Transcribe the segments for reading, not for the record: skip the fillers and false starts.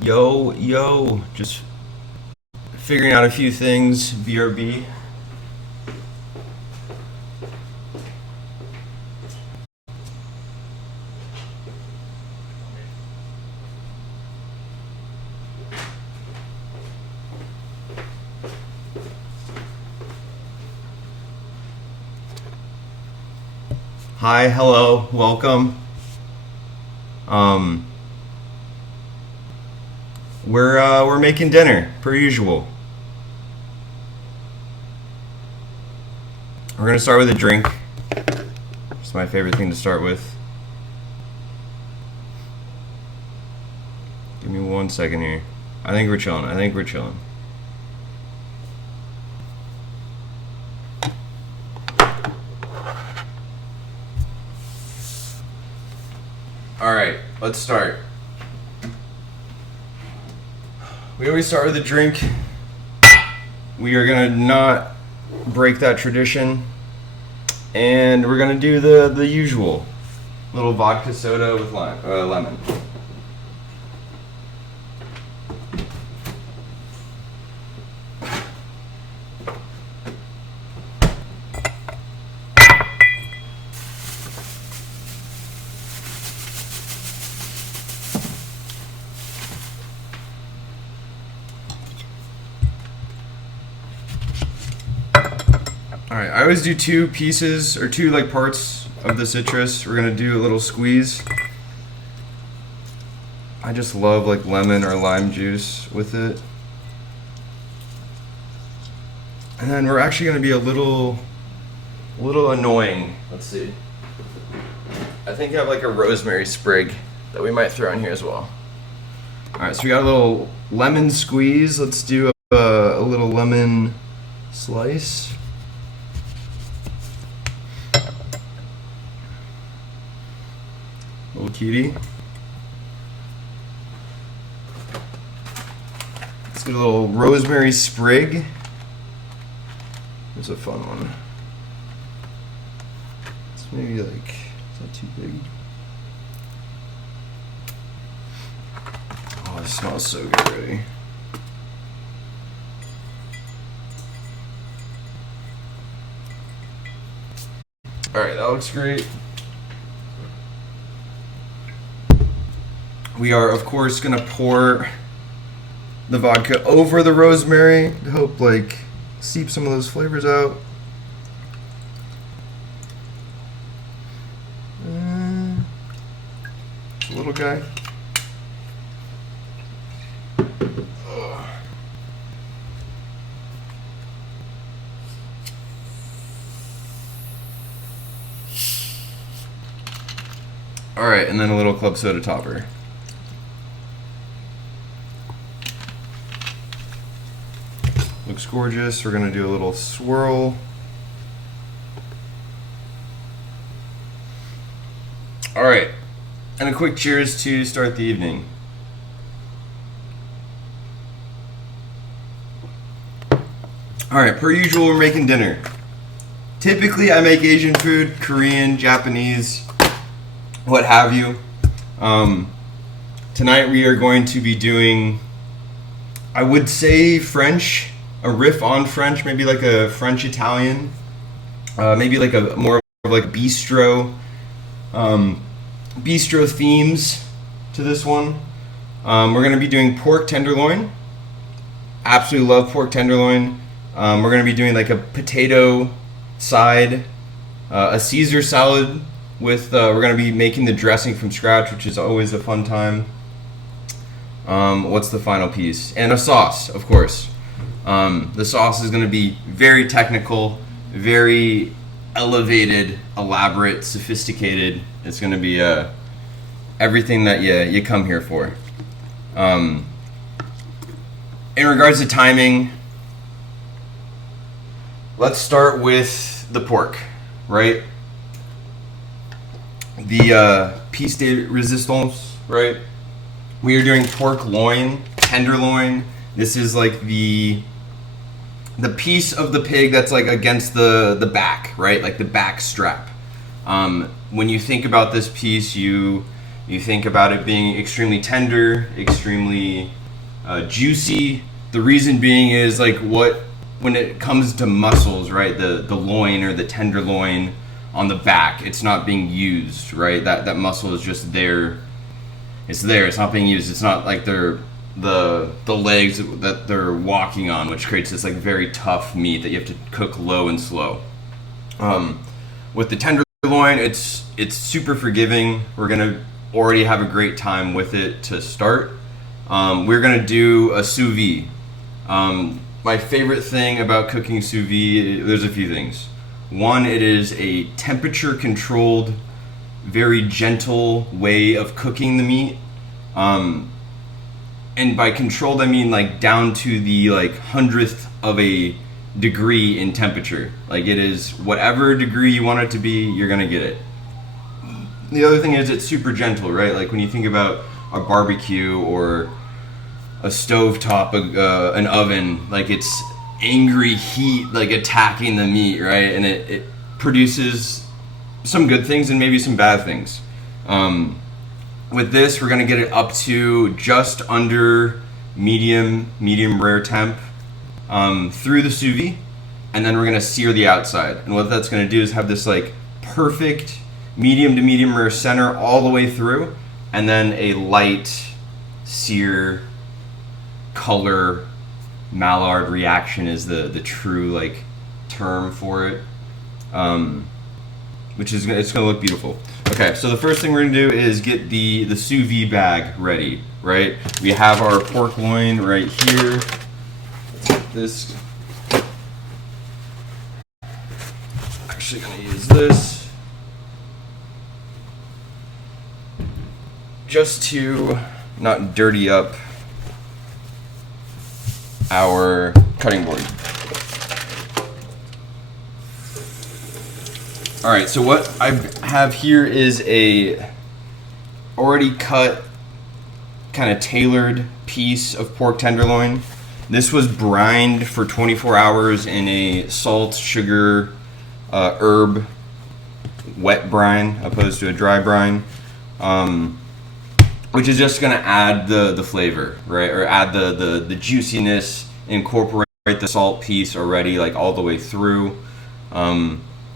Yo, just figuring out a few things, BRB. Hi, hello, welcome. We're making dinner, per usual. We're gonna start with a drink. It's my favorite thing to start with. Give me 1 second here. I think we're chilling. Alright, let's start. We always start with a drink. We are gonna not break that tradition. And we're gonna do the usual. Little vodka soda with lemon. Alright, I always do two pieces, or two like parts of the citrus. We're gonna do a little squeeze. I just love like lemon or lime juice with it. And then we're actually gonna be a little annoying. Let's see. I think I have like a rosemary sprig that we might throw in here as well. Alright, so we got a little lemon squeeze. Let's do a little lemon slice. Little cutie. Let's get a little rosemary sprig. There's a fun one. It's maybe like, is that too big? Oh, it smells so good already. Alright, that looks great. We are, of course, gonna pour the vodka over the rosemary to help, like, seep some of those flavors out. Little guy. All right, and then a little club soda topper. Looks gorgeous. We're gonna do a little swirl. All right, and a quick cheers to start the evening. All right, per usual, we're making dinner. Typically, I make Asian food, Korean, Japanese, what have you. Tonight we are going to be doing, I would say French, a riff on French, maybe like a French Italian, maybe like a more of like bistro, bistro themes to this one. We're going to be doing pork tenderloin. Absolutely love pork tenderloin. We're going to be doing like a potato side, a Caesar salad with, we're going to be making the dressing from scratch, which is always a fun time. What's the final piece? And a sauce, of course. The sauce is going to be very technical, very elevated, elaborate, sophisticated. It's going to be everything that you come here for. In regards to timing, let's start with the pork, right? The piece de resistance, right? We are doing pork loin, tenderloin. This is like the piece of the pig that's like against the back, right? Like the back strap. When you think about this piece, you think about it being extremely tender, extremely juicy. The reason being is like when it comes to muscles, right? The loin or the tenderloin on the back, it's not being used, right? That muscle is just there. It's there. It's not being used. It's not like they're the legs that they're walking on, which creates this like very tough meat that you have to cook low and slow. With the tenderloin, it's super forgiving. We're gonna already have a great time with it to start. We're gonna do a sous vide. My favorite thing about cooking sous vide, there's a few things. One, it is a temperature controlled, very gentle way of cooking the meat. And by controlled, I mean like down to the like 100th of a degree in temperature. Like it is whatever degree you want it to be, you're gonna get it. The other thing is it's super gentle, right? Like when you think about a barbecue or a stovetop, an oven, like it's angry heat like attacking the meat, right? And it produces some good things and maybe some bad things. With this, we're gonna get it up to just under medium rare temp through the sous vide, and then we're gonna sear the outside. And what that's gonna do is have this like perfect medium to medium rare center all the way through, and then a light sear color Maillard reaction is the true like term for it, which is it's gonna look beautiful. Okay, so the first thing we're gonna do is get the sous vide bag ready, right? We have our pork loin right here. Let's get this. Actually gonna use this just to not dirty up our cutting board. All right, so what I have here is a already cut, kind of tailored piece of pork tenderloin. This was brined for 24 hours in a salt, sugar, herb, wet brine, opposed to a dry brine, which is just gonna add the flavor, right? Or add the juiciness, incorporate the salt piece already, like all the way through.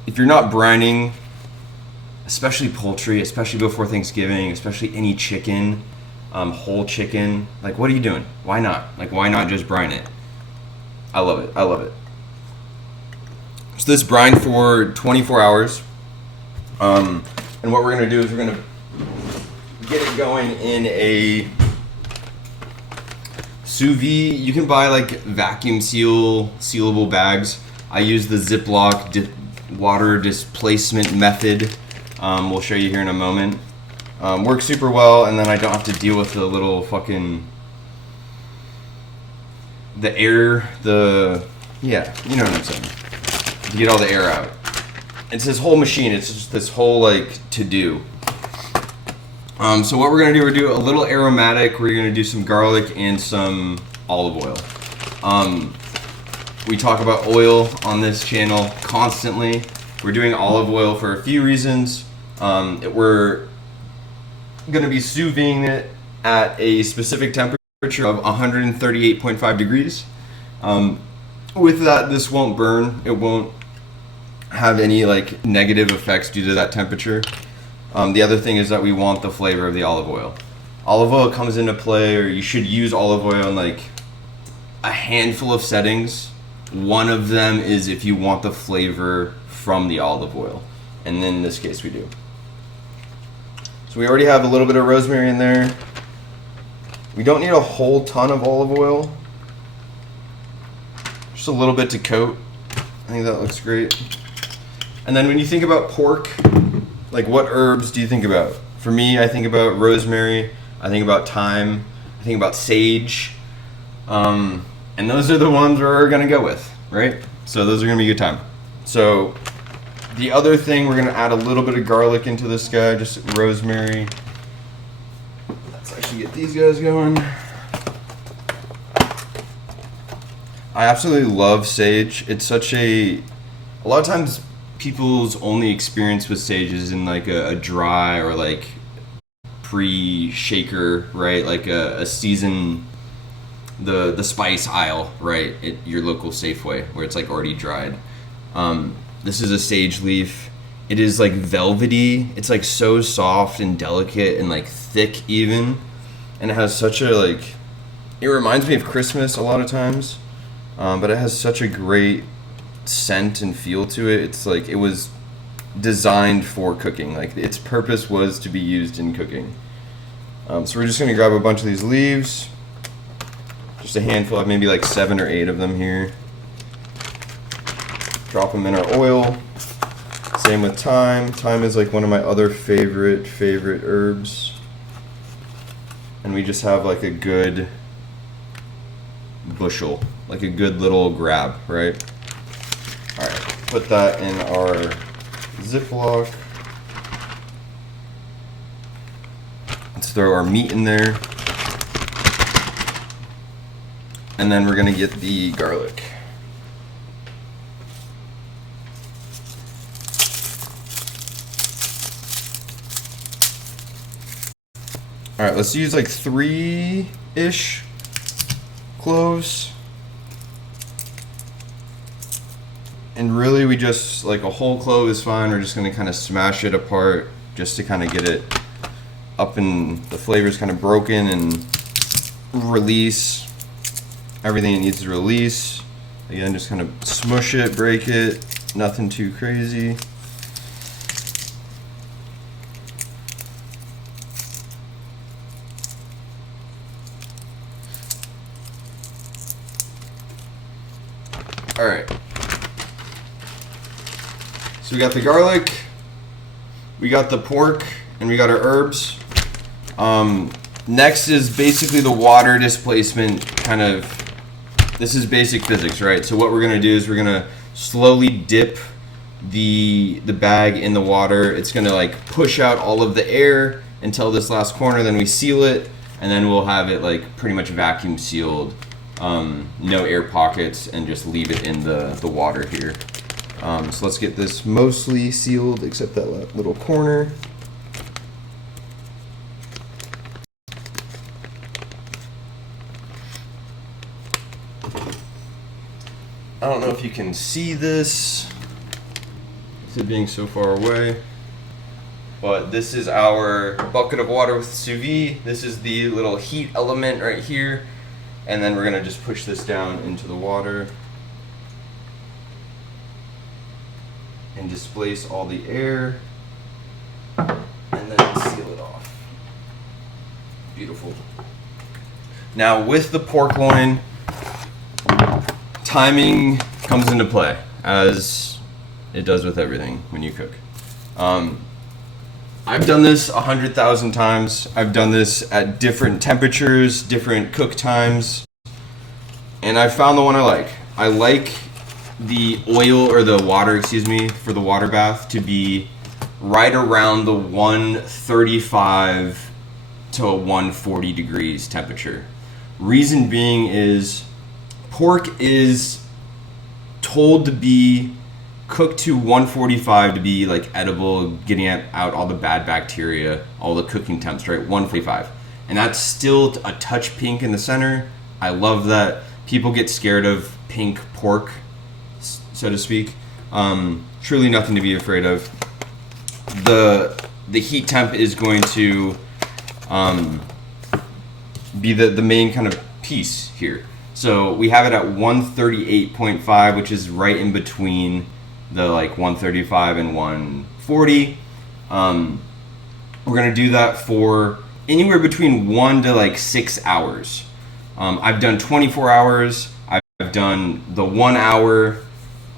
If you're not brining, especially poultry, especially before Thanksgiving, especially any chicken, whole chicken, like what are you doing? Why not? Like why not just brine it? I love it. I love it. So this brine for 24 hours. And what we're gonna do is we're gonna get it going in a sous vide. You can buy like vacuum sealable bags. I use the Ziploc water displacement method. We'll show you here in a moment. Works super well, and then I don't have to deal with the little fucking the air, yeah, you know what I'm saying. To get all the air out. It's this whole machine. It's just this whole like to do. So what we're gonna do, we're do a little aromatic. We're gonna do some garlic and some olive oil. We talk about oil on this channel constantly. We're doing olive oil for a few reasons. We're gonna be sous vide it at a specific temperature of 138.5 degrees. With that, this won't burn. It won't have any like negative effects due to that temperature. The other thing is that we want the flavor of the olive oil. Olive oil comes into play, or you should use olive oil in like a handful of settings. One of them is if you want the flavor from the olive oil, and then in this case we do. So we already have a little bit of rosemary in there. We don't need a whole ton of olive oil. Just a little bit to coat. I think that looks great. And then when you think about pork, like what herbs do you think about? For me, I think about rosemary, I think about thyme, I think about sage. And those are the ones we're gonna go with, right? So those are gonna be a good time. So the other thing, we're gonna add a little bit of garlic into this guy, just rosemary. Let's actually get these guys going. I absolutely love sage. It's such a lot of times people's only experience with sage is in like a dry or like pre-shaker, right? Like a season, the spice aisle, right? At your local Safeway where it's like already dried. This is a sage leaf. It is like velvety. It's like so soft and delicate and like thick even. And it has such a like, it reminds me of Christmas a lot of times. But it has such a great scent and feel to it. It's like it was designed for cooking. Like its purpose was to be used in cooking. So we're just gonna grab a bunch of these leaves. Just a handful, of maybe like 7 or 8 of them here. Drop them in our oil. Same with thyme. Thyme is like one of my other favorite herbs. And we just have like a good bushel, like a good little grab, right? All right, put that in our Ziploc. Let's throw our meat in there. And then we're gonna get the garlic. All right, let's use like 3-ish cloves. And really we just, like a whole clove is fine. We're just gonna kind of smash it apart just to kind of get it up and the flavors kind of broken and release everything it needs to release. Again, just kind of smush it, break it, nothing too crazy. All right. So we got the garlic, we got the pork, and we got our herbs. Next is basically the water displacement kind of, this is basic physics, right? So what we're gonna do is we're gonna slowly dip the bag in the water. It's gonna like push out all of the air until this last corner, then we seal it, and then we'll have it like pretty much vacuum sealed. No air pockets, and just leave it in the water here. So let's get this mostly sealed except that little corner. I don't know if you can see this, with it being so far away, but this is our bucket of water with sous vide. This is the little heat element right here. And then we're gonna just push this down into the water and displace all the air and then seal it off. Beautiful. Now with the pork loin, timing comes into play, as it does with everything when you cook. I've done this 100,000 times. I've done this at different temperatures, different cook times, and I found the one I like. I like the oil or the water, excuse me, for the water bath to be right around the 135 to 140 degrees temperature. Reason being is pork is told to be cooked to 145 to be like edible, getting out all the bad bacteria, all the cooking temps, right? 145. And that's still a touch pink in the center. I love that. People get scared of pink pork, so to speak. Truly nothing to be afraid of. The heat temp is going to be the main kind of piece here. So we have it at 138.5, which is right in between the like 135 and 140. We're gonna do that for anywhere between 1 to like 6 hours. I've done 24 hours. I've done the 1 hour.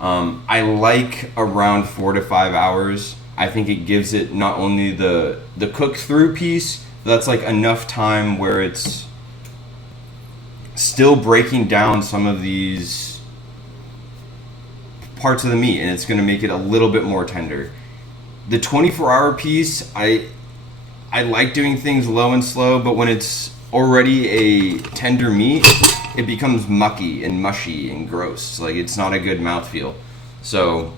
I like around 4 to 5 hours. I think it gives it not only the cook through piece, but that's like enough time where it's still breaking down some of these parts of the meat, and it's going to make it a little bit more tender. The 24-hour piece, I like doing things low and slow, but when it's already a tender meat, it becomes mucky and mushy and gross. Like, it's not a good mouthfeel. So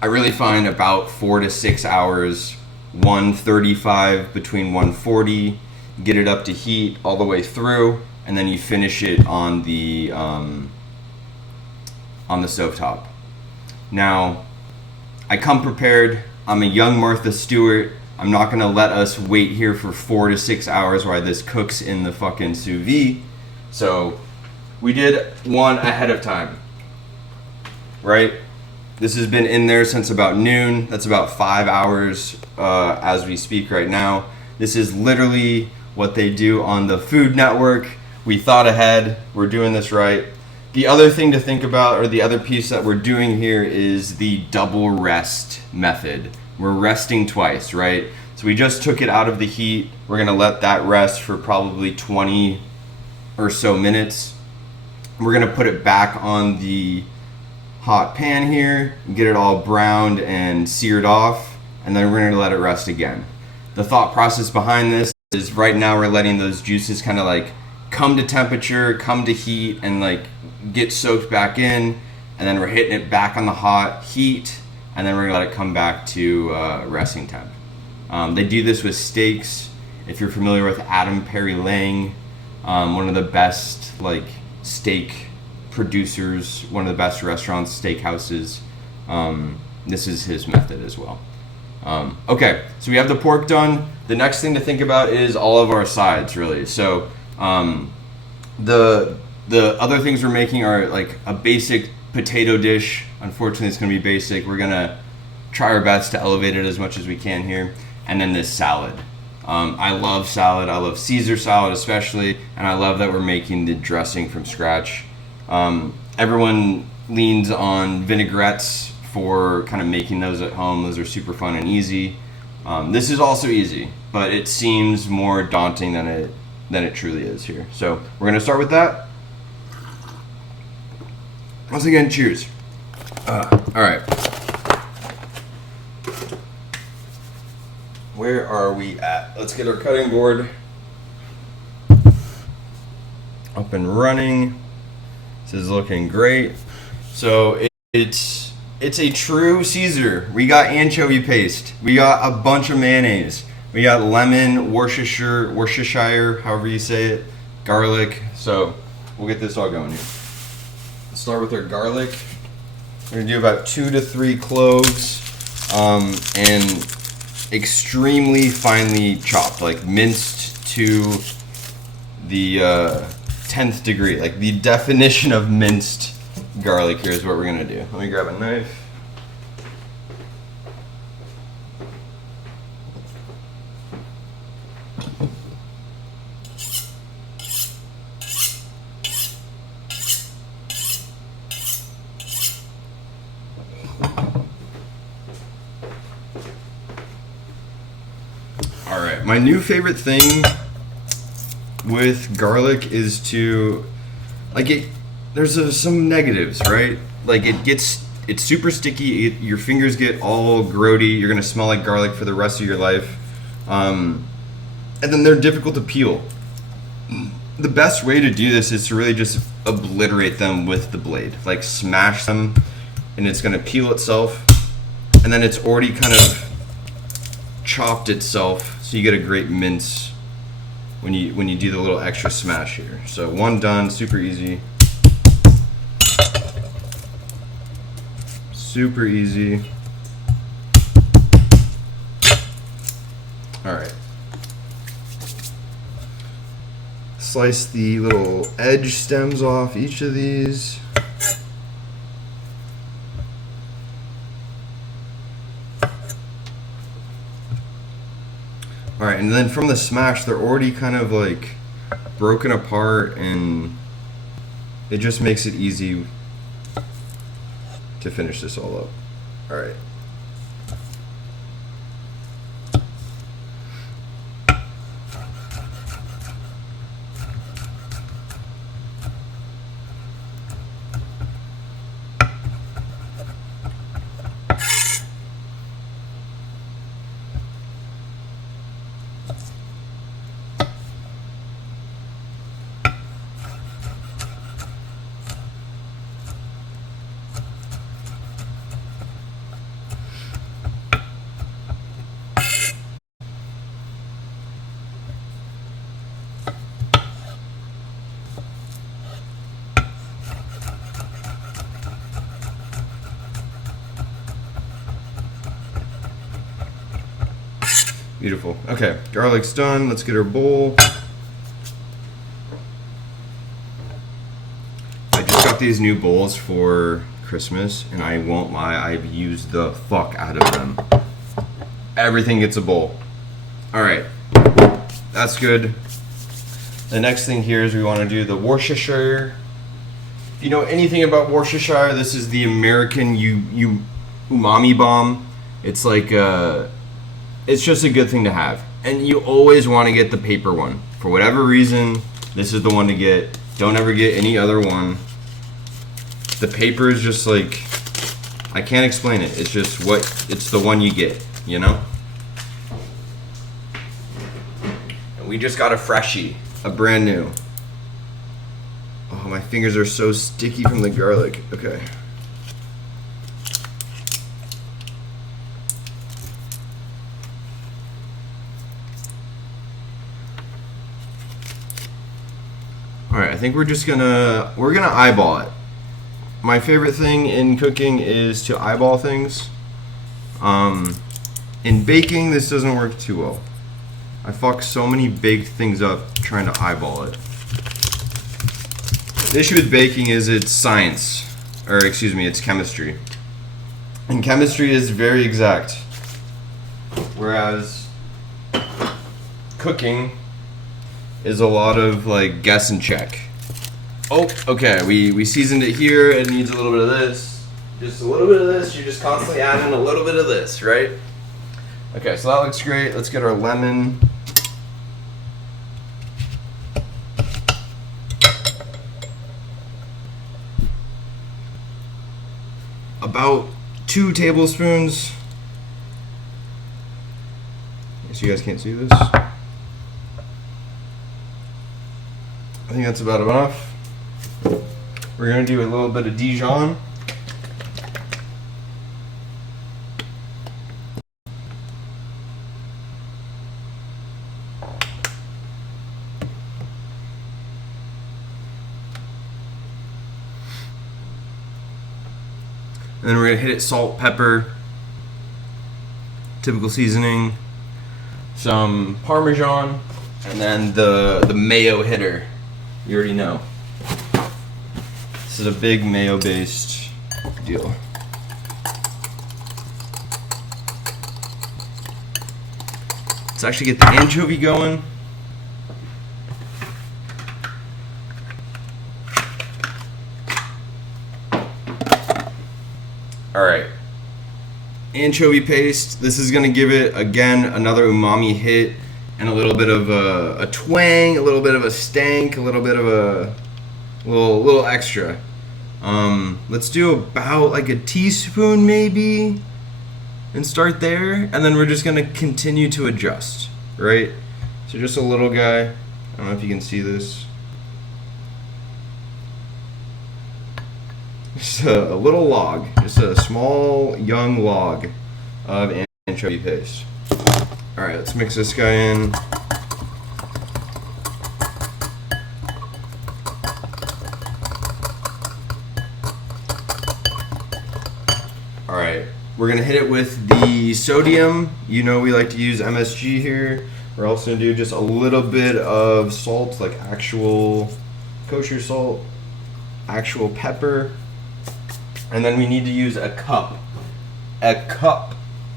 I really find about 4 to 6 hours, 135 between 140, get it up to heat all the way through, and then you finish it on the stovetop. Now, I come prepared. I'm a young Martha Stewart. I'm not gonna let us wait here for 4 to 6 hours while this cooks in the fucking sous vide. So we did one ahead of time, right? This has been in there since about noon. That's about 5 hours as we speak right now. This is literally what they do on the Food Network. We thought ahead. We're doing this right. The other thing to think about, or the other piece that we're doing here, is the double rest method. We're resting twice, right? So we just took it out of the heat. We're gonna let that rest for probably 20 or so minutes. We're gonna put it back on the hot pan here, get it all browned and seared off, and then we're gonna let it rest again. The thought process behind this is right now we're letting those juices kind of like come to temperature, come to heat, and like get soaked back in, and then we're hitting it back on the hot heat, and then we're gonna let it come back to resting temp. They do this with steaks. If you're familiar with Adam Perry Lang, one of the best like steak producers, one of the best restaurants, steakhouses, this is his method as well. Okay, so we have the pork done. The next thing to think about is all of our sides, really. So the other things we're making are like a basic potato dish. Unfortunately, it's going to be basic. We're going to try our best to elevate it as much as we can here. And then this salad. I love salad. I love Caesar salad especially. And I love that we're making the dressing from scratch. Everyone leans on vinaigrettes for kind of making those at home. Those are super fun and easy. This is also easy, but it seems more daunting than it truly is here. So we're going to start with that. Once again, cheers. All right. Where are we at? Let's get our cutting board up and running. This is looking great. So it's a true Caesar. We got anchovy paste. We got a bunch of mayonnaise. We got lemon, Worcestershire, however you say it, garlic. So we'll get this all going here. Let's start with our garlic. We're gonna do about 2 to 3 cloves, and extremely finely chopped, like minced to the 10th degree. Like the definition of minced garlic here is what we're gonna do. Let me grab a knife. my new favorite thing with garlic is to, like, there's some negatives, right? Like, it's super sticky, your fingers get all grody, you're gonna smell like garlic for the rest of your life. And then they're difficult to peel. The best way to do this is to really just obliterate them with the blade. Like, smash them, and it's gonna peel itself, and then it's already kind of chopped itself, so you get a great mince when you do the little extra smash here. So one done, super easy. Super easy. All right. Slice the little edge stems off each of these. Alright, and then from the smash, they're already kind of like broken apart, and it just makes it easy to finish this all up. Alright. Beautiful. Okay, garlic's done. Let's get our bowl. I just got these new bowls for Christmas, and I won't lie, I've used the fuck out of them. Everything gets a bowl. Alright, that's good. The next thing here is we want to do the Worcestershire. If you know anything about Worcestershire, this is the American umami bomb. It's like it's just a good thing to have, and you always want to get the paper one. For whatever reason, this is the one to get. Don't ever get any other one. The paper is just like, I can't explain it. It's just it's the one you get, you know? And we just got a freshie, a brand new. Oh, my fingers are so sticky from the garlic. Okay. Alright, I think we're gonna eyeball it. My favorite thing in cooking is to eyeball things. In baking, this doesn't work too well. I fuck so many baked things up trying to eyeball it. The issue with baking is it's science, or excuse me, it's chemistry. And chemistry is very exact. Whereas cooking is a lot of like guess and check. Oh, okay, we seasoned it here. It needs a little bit of this. Just a little bit of this. You're just constantly adding a little bit of this, right? Okay, so that looks great. Let's get our lemon. About 2 tablespoons. So you guys can't see this. I think that's about enough. We're going to do a little bit of Dijon. And then we're going to hit it salt, pepper, typical seasoning, some Parmesan, and then the mayo hitter. You already know. This is a big mayo-based deal. Let's actually get the anchovy going. Alright. Anchovy paste. This is going to give it, again, another umami hit. and a little bit of a twang, a little bit of a stank, a little bit of a little extra. Let's do about like a teaspoon maybe, and start there, and then we're just gonna continue to adjust, right? So just a little guy. I don't know if you can see this. Just a little log, just a small young log of anchovy paste. All right, let's mix this guy in. All right, we're gonna hit it with the sodium. You know we like to use MSG here. We're also gonna do just a little bit of salt, like actual kosher salt, actual pepper. And then we need to use a cup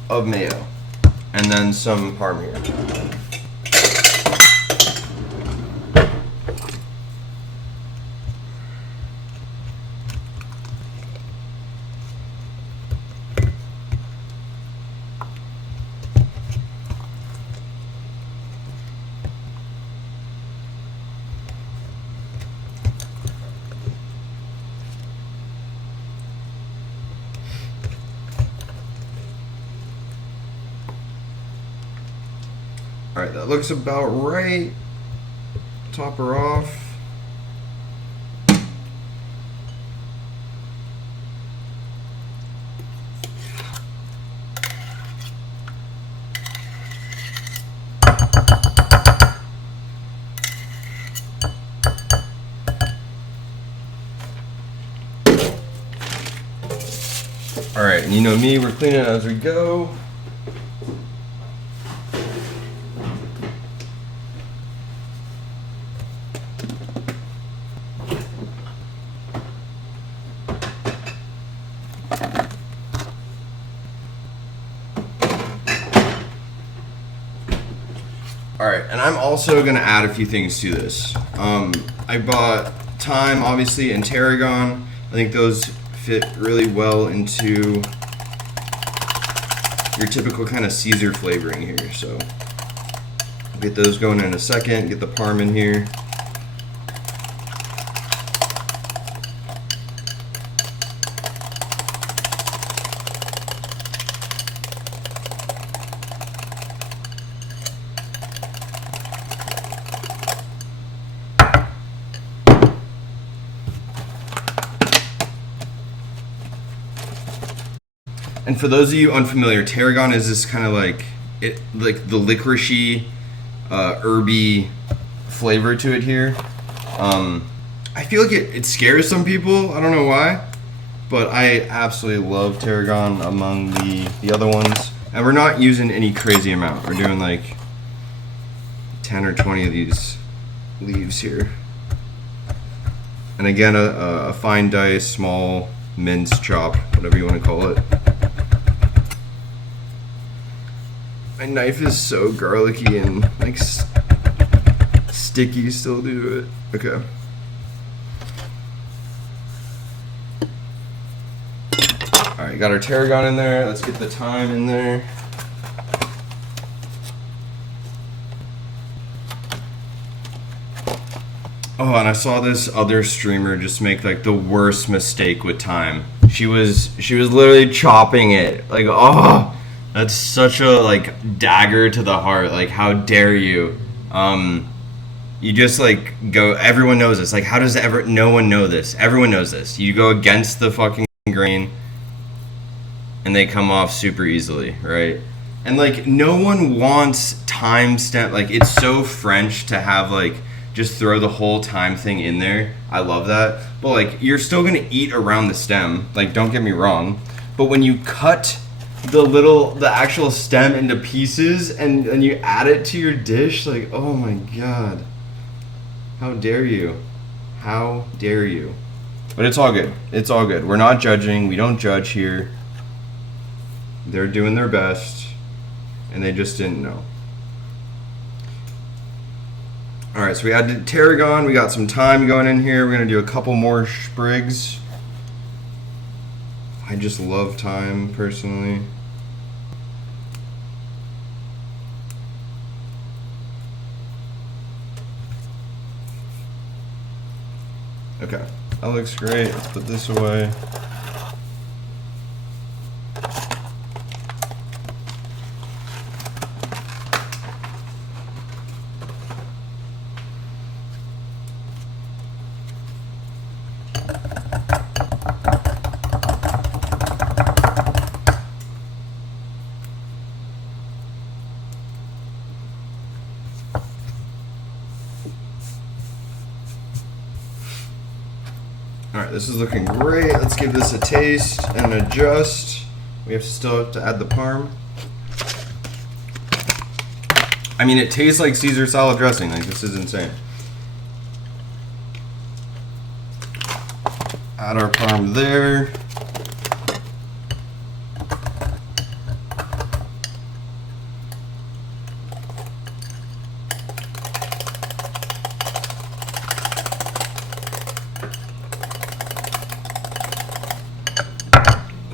of mayo, and then some Parmesan. All right, that looks about right. Top her off. All right, and you know me, we're cleaning as we go. Alright, and I'm also going to add a few things to this. I bought thyme, obviously, and tarragon. I think those fit really well into your typical kind of Caesar flavoring here. So I'll get those going in a second, get the parm in here. And for those of you unfamiliar, tarragon is this kind of like the licoricey, herby flavor to it here. I feel like it scares some people. I don't know why, but I absolutely love tarragon among the other ones. And we're not using any crazy amount. We're doing like 10 or 20 of these leaves here. And again, a fine dice, small minced chop, whatever you want to call it. My knife is so garlicky and like sticky still due to it. Okay. Alright, got our tarragon in there. Let's get the thyme in there. Oh, and I saw this other streamer just make like the worst mistake with thyme. She was literally chopping it. Like, oh, that's such a like dagger to the heart. Like, how dare you? You just like go, everyone knows this. Like, how does no one know this? Everyone knows this. You go against the fucking grain and they come off super easily, right? And like, no one wants thyme stem. Like, it's so French to have like, just throw the whole thyme thing in there. I love that. But like, you're still gonna eat around the stem. Like, don't get me wrong. But when you cut the actual stem into pieces and you add it to your dish, like, oh my god. How dare you? How dare you? But it's all good. It's all good. We're not judging. We don't judge here. They're doing their best. And they just didn't know. Alright, so we added tarragon. We got some thyme going in here. We're going to do a couple more sprigs. I just love thyme, personally. Okay, that looks great. Let's put this away. Alright, this is looking great. Let's give this a taste and adjust. We still have to add the parm. I mean, it tastes like Caesar salad dressing. Like, this is insane. Add our parm there.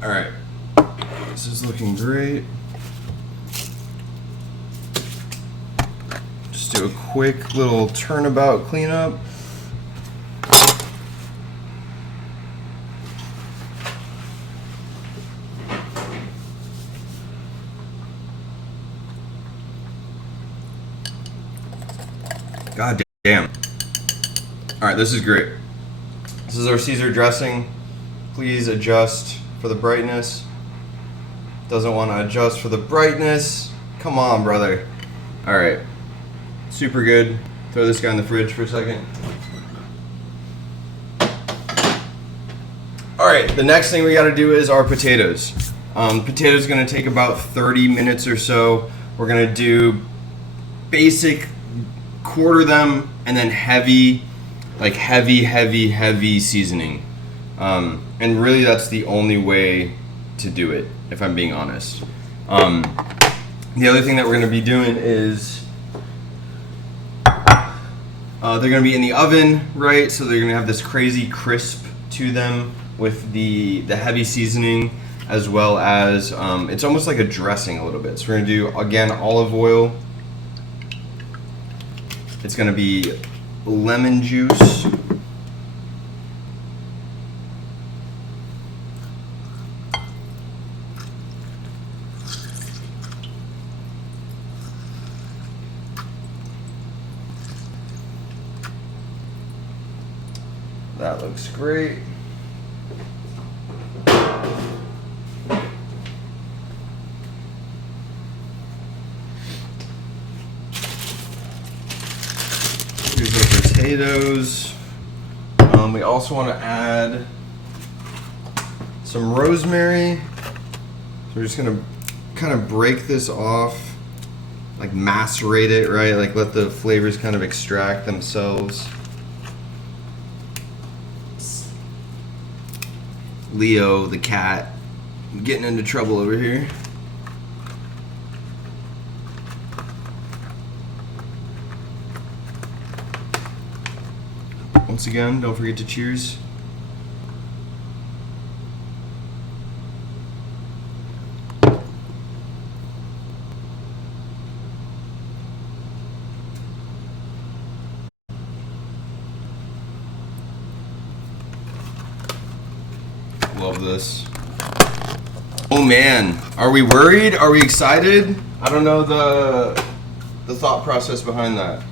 All right, this is looking great. Just do a quick little turnabout cleanup. God damn. All right, this is great. This is our Caesar dressing. Please adjust for the brightness. Doesn't want to adjust for the brightness. Come on, brother. All right, super good. Throw this guy in the fridge for a second. All right, the next thing we got to do is our potatoes. Potatoes going to take about 30 minutes or so. We're going to do basic, quarter them, and then heavy, like heavy seasoning. And really that's the only way to do it, if I'm being honest. The other thing that we're going to be doing is they're going to be in the oven, right? So they're going to have this crazy crisp to them with the heavy seasoning, as well as it's almost like a dressing a little bit. So we're going to do, again, olive oil. It's going to be lemon juice. That looks great. Here's our potatoes. We also want to add some rosemary. So we're just gonna kind of break this off, like macerate it, right? Like let the flavors kind of extract themselves. Leo, the cat, getting into trouble over here. Once again, don't forget to cheers. Love this. Oh man, are we worried? Are we excited? I don't know the thought process behind that.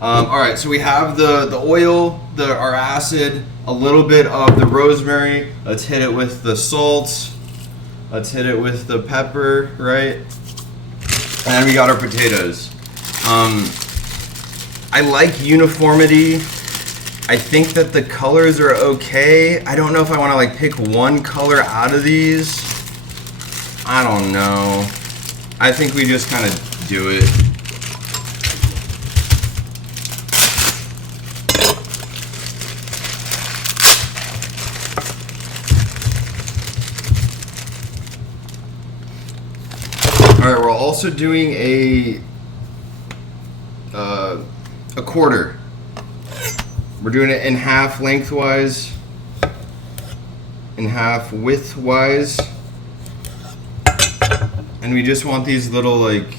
All right, so we have the oil, our acid, a little bit of the rosemary. Let's hit it with the salt. Let's hit it with the pepper, right? And then we got our potatoes. I like uniformity. I think that the colors are okay. I don't know if I want to like pick one color out of these. I don't know. I think we just kind of do it. All right, we're also doing a quarter. We're doing it in half lengthwise, in half widthwise, and we just want these little like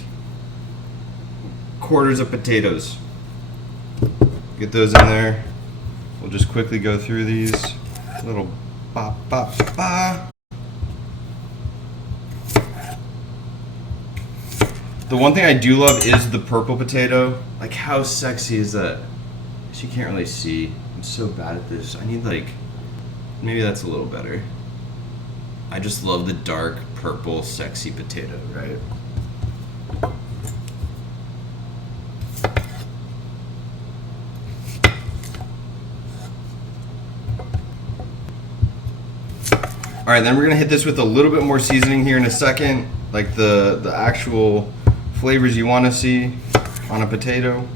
quarters of potatoes. Get those in there. We'll just quickly go through these. Little ba ba ba. The one thing I do love is the purple potato. Like, how sexy is that? You can't really see. I'm so bad at this. I need, like, maybe that's a little better. I just love the dark purple sexy potato, right? All right, then we're gonna hit this with a little bit more seasoning here in a second, like the actual flavors you want to see on a potato.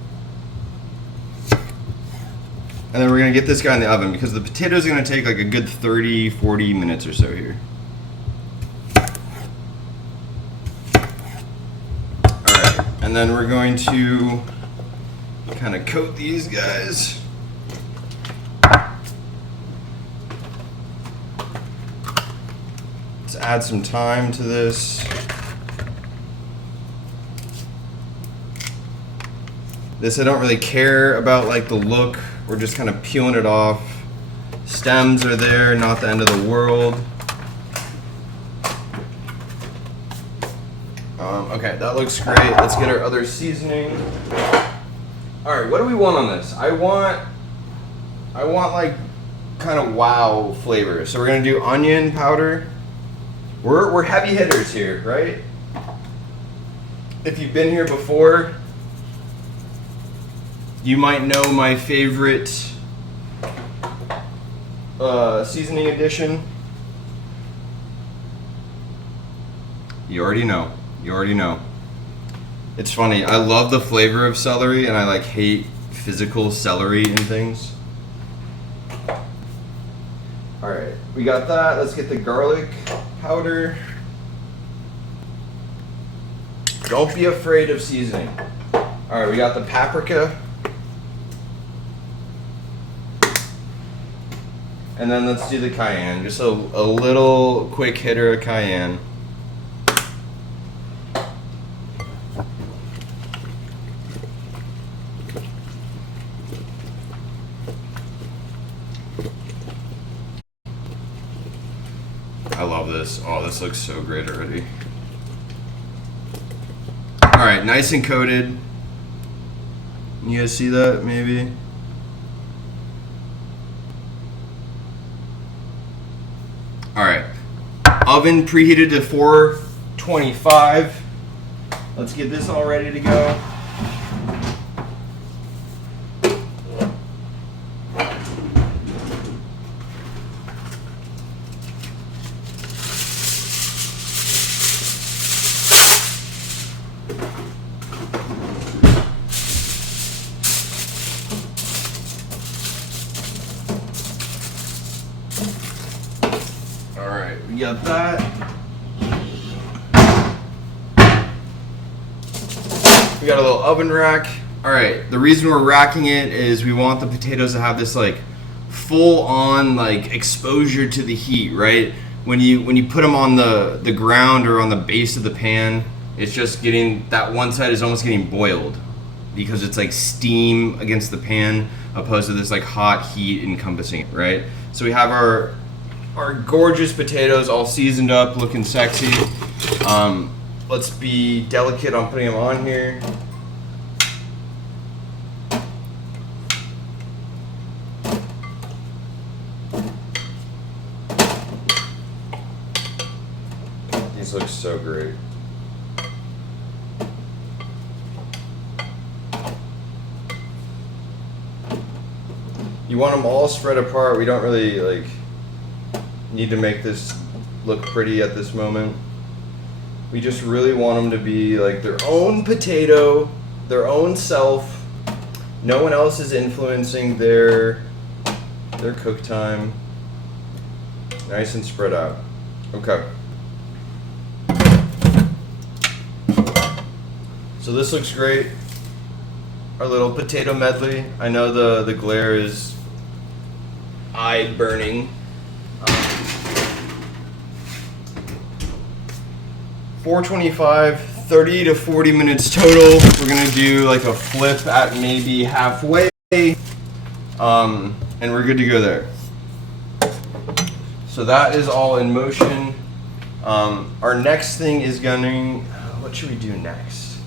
And then we're gonna get this guy in the oven because the potato is gonna take like a good 30-40 minutes or so here. All right, and then we're going to kind of coat these guys. Let's add some thyme to this. This I don't really care about, like the look. We're just kind of peeling it off. Stems are there, not the end of the world. Okay, that looks great. Let's get our other seasoning. All right, what do we want on this? I want like kind of wow flavor. So we're gonna do onion powder. We're heavy hitters here, right? If you've been here before, you might know my favorite seasoning addition. You already know. You already know. It's funny. I love the flavor of celery, and I like hate physical celery and things. All right, we got that. Let's get the garlic powder. Don't be afraid of seasoning. All right, we got the paprika. And then let's do the cayenne. Just a little quick hitter of cayenne. I love this. Oh, this looks so great already. All right, nice and coated. You guys see that, maybe? All right, oven preheated to 425. Let's get this all ready to go. We got that. We got a little oven rack. All right, the reason we're racking it is we want the potatoes to have this like full on like exposure to the heat, right? When you put them on the ground or on the base of the pan, it's just getting, that one side is almost getting boiled because it's like steam against the pan opposed to this like hot heat encompassing it, right? So we have our gorgeous potatoes all seasoned up, looking sexy. Let's be delicate on putting them on here. These look so great. You want them all spread apart. We don't really like need to make this look pretty at this moment. We just really want them to be like their own potato, their own self. No one else is influencing their cook time. Nice and spread out. Okay. So this looks great. Our little potato medley. I know the glare is eye burning. 425, 30 to 40 minutes total. We're gonna do like a flip at maybe halfway. and we're good to go there. So that is all in motion. Our next thing is going. What should we do next?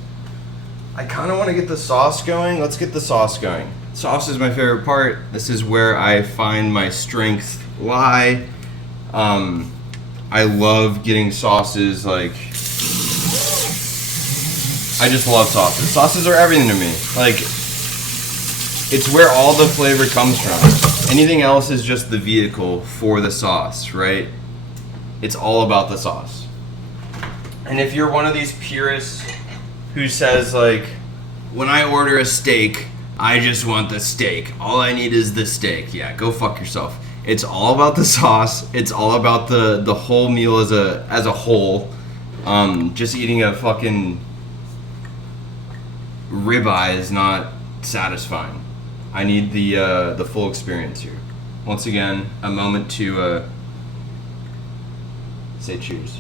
I kind of want to get the sauce going. Let's get the sauce going. Sauce is my favorite part. This is where I find my strength lie. I love getting sauces. Like, I just love sauces. Sauces are everything to me. Like, it's where all the flavor comes from. Anything else is just the vehicle for the sauce, right? It's all about the sauce. And if you're one of these purists who says, like, when I order a steak, I just want the steak. All I need is the steak. Yeah, go fuck yourself. It's all about the sauce. It's all about the whole meal as a whole. Just eating a fucking ribeye is not satisfying. I need the full experience here. Once again, a moment to say cheers.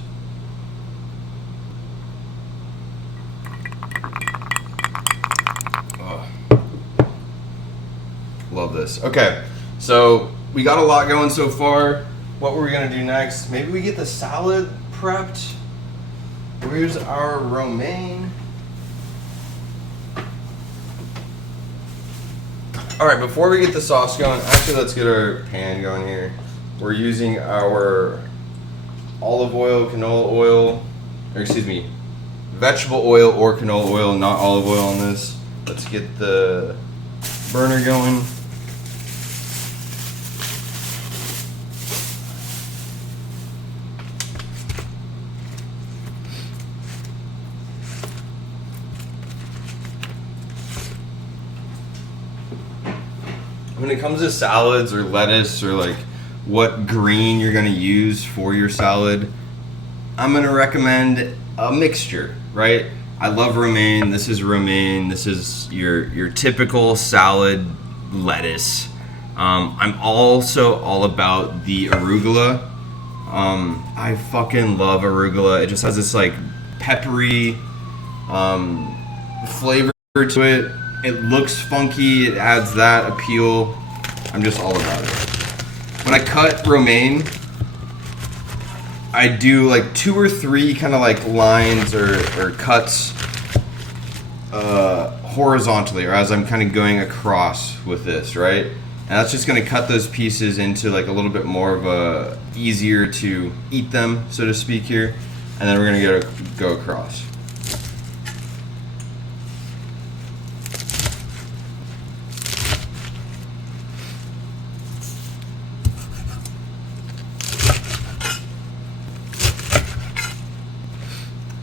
Oh. Love this. Okay, so we got a lot going so far. What were we gonna do next? Maybe we get the salad prepped. Where's our romaine? All right, before we get the sauce going, actually let's get our pan going here. We're using our olive oil, canola oil, or excuse me, vegetable oil or canola oil, not olive oil on this. Let's get the burner going. When it comes to salads or lettuce or like what green you're gonna use for your salad, I'm gonna recommend a mixture, right? I love romaine. This is romaine. This is your typical salad lettuce. I'm also all about the arugula. I fucking love arugula. It just has this like peppery flavor to it. It looks funky, it adds that appeal. I'm just all about it. When I cut romaine, I do like 2 or 3 kind of like lines or cuts horizontally, or as I'm kind of going across with this, right? And that's just gonna cut those pieces into like a little bit more of a easier to eat them, so to speak here. And then we're gonna go across.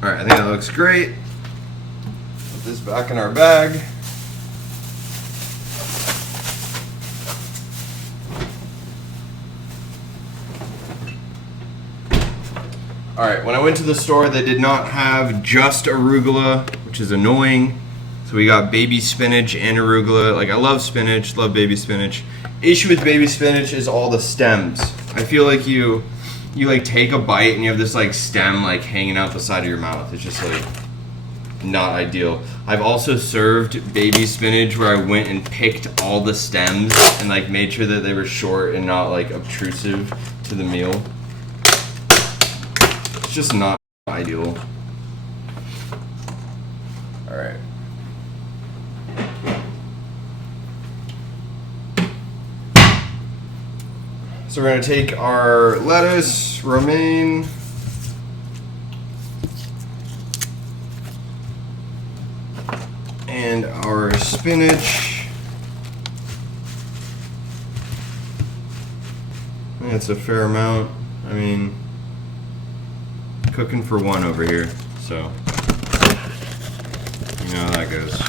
Alright, I think that looks great. Put this back in our bag. Alright, when I went to the store, they did not have just arugula, which is annoying. So we got baby spinach and arugula. Like, I love spinach, love baby spinach. Issue with baby spinach is all the stems. I feel like you like take a bite and you have this like stem like hanging out the side of your mouth. It's just like not ideal. I've also served baby spinach where I went and picked all the stems and like made sure that they were short and not like obtrusive to the meal. It's just not ideal. All right. So we're gonna take our lettuce, romaine, and our spinach. That's a fair amount. I mean, cooking for one over here, so you know how that goes.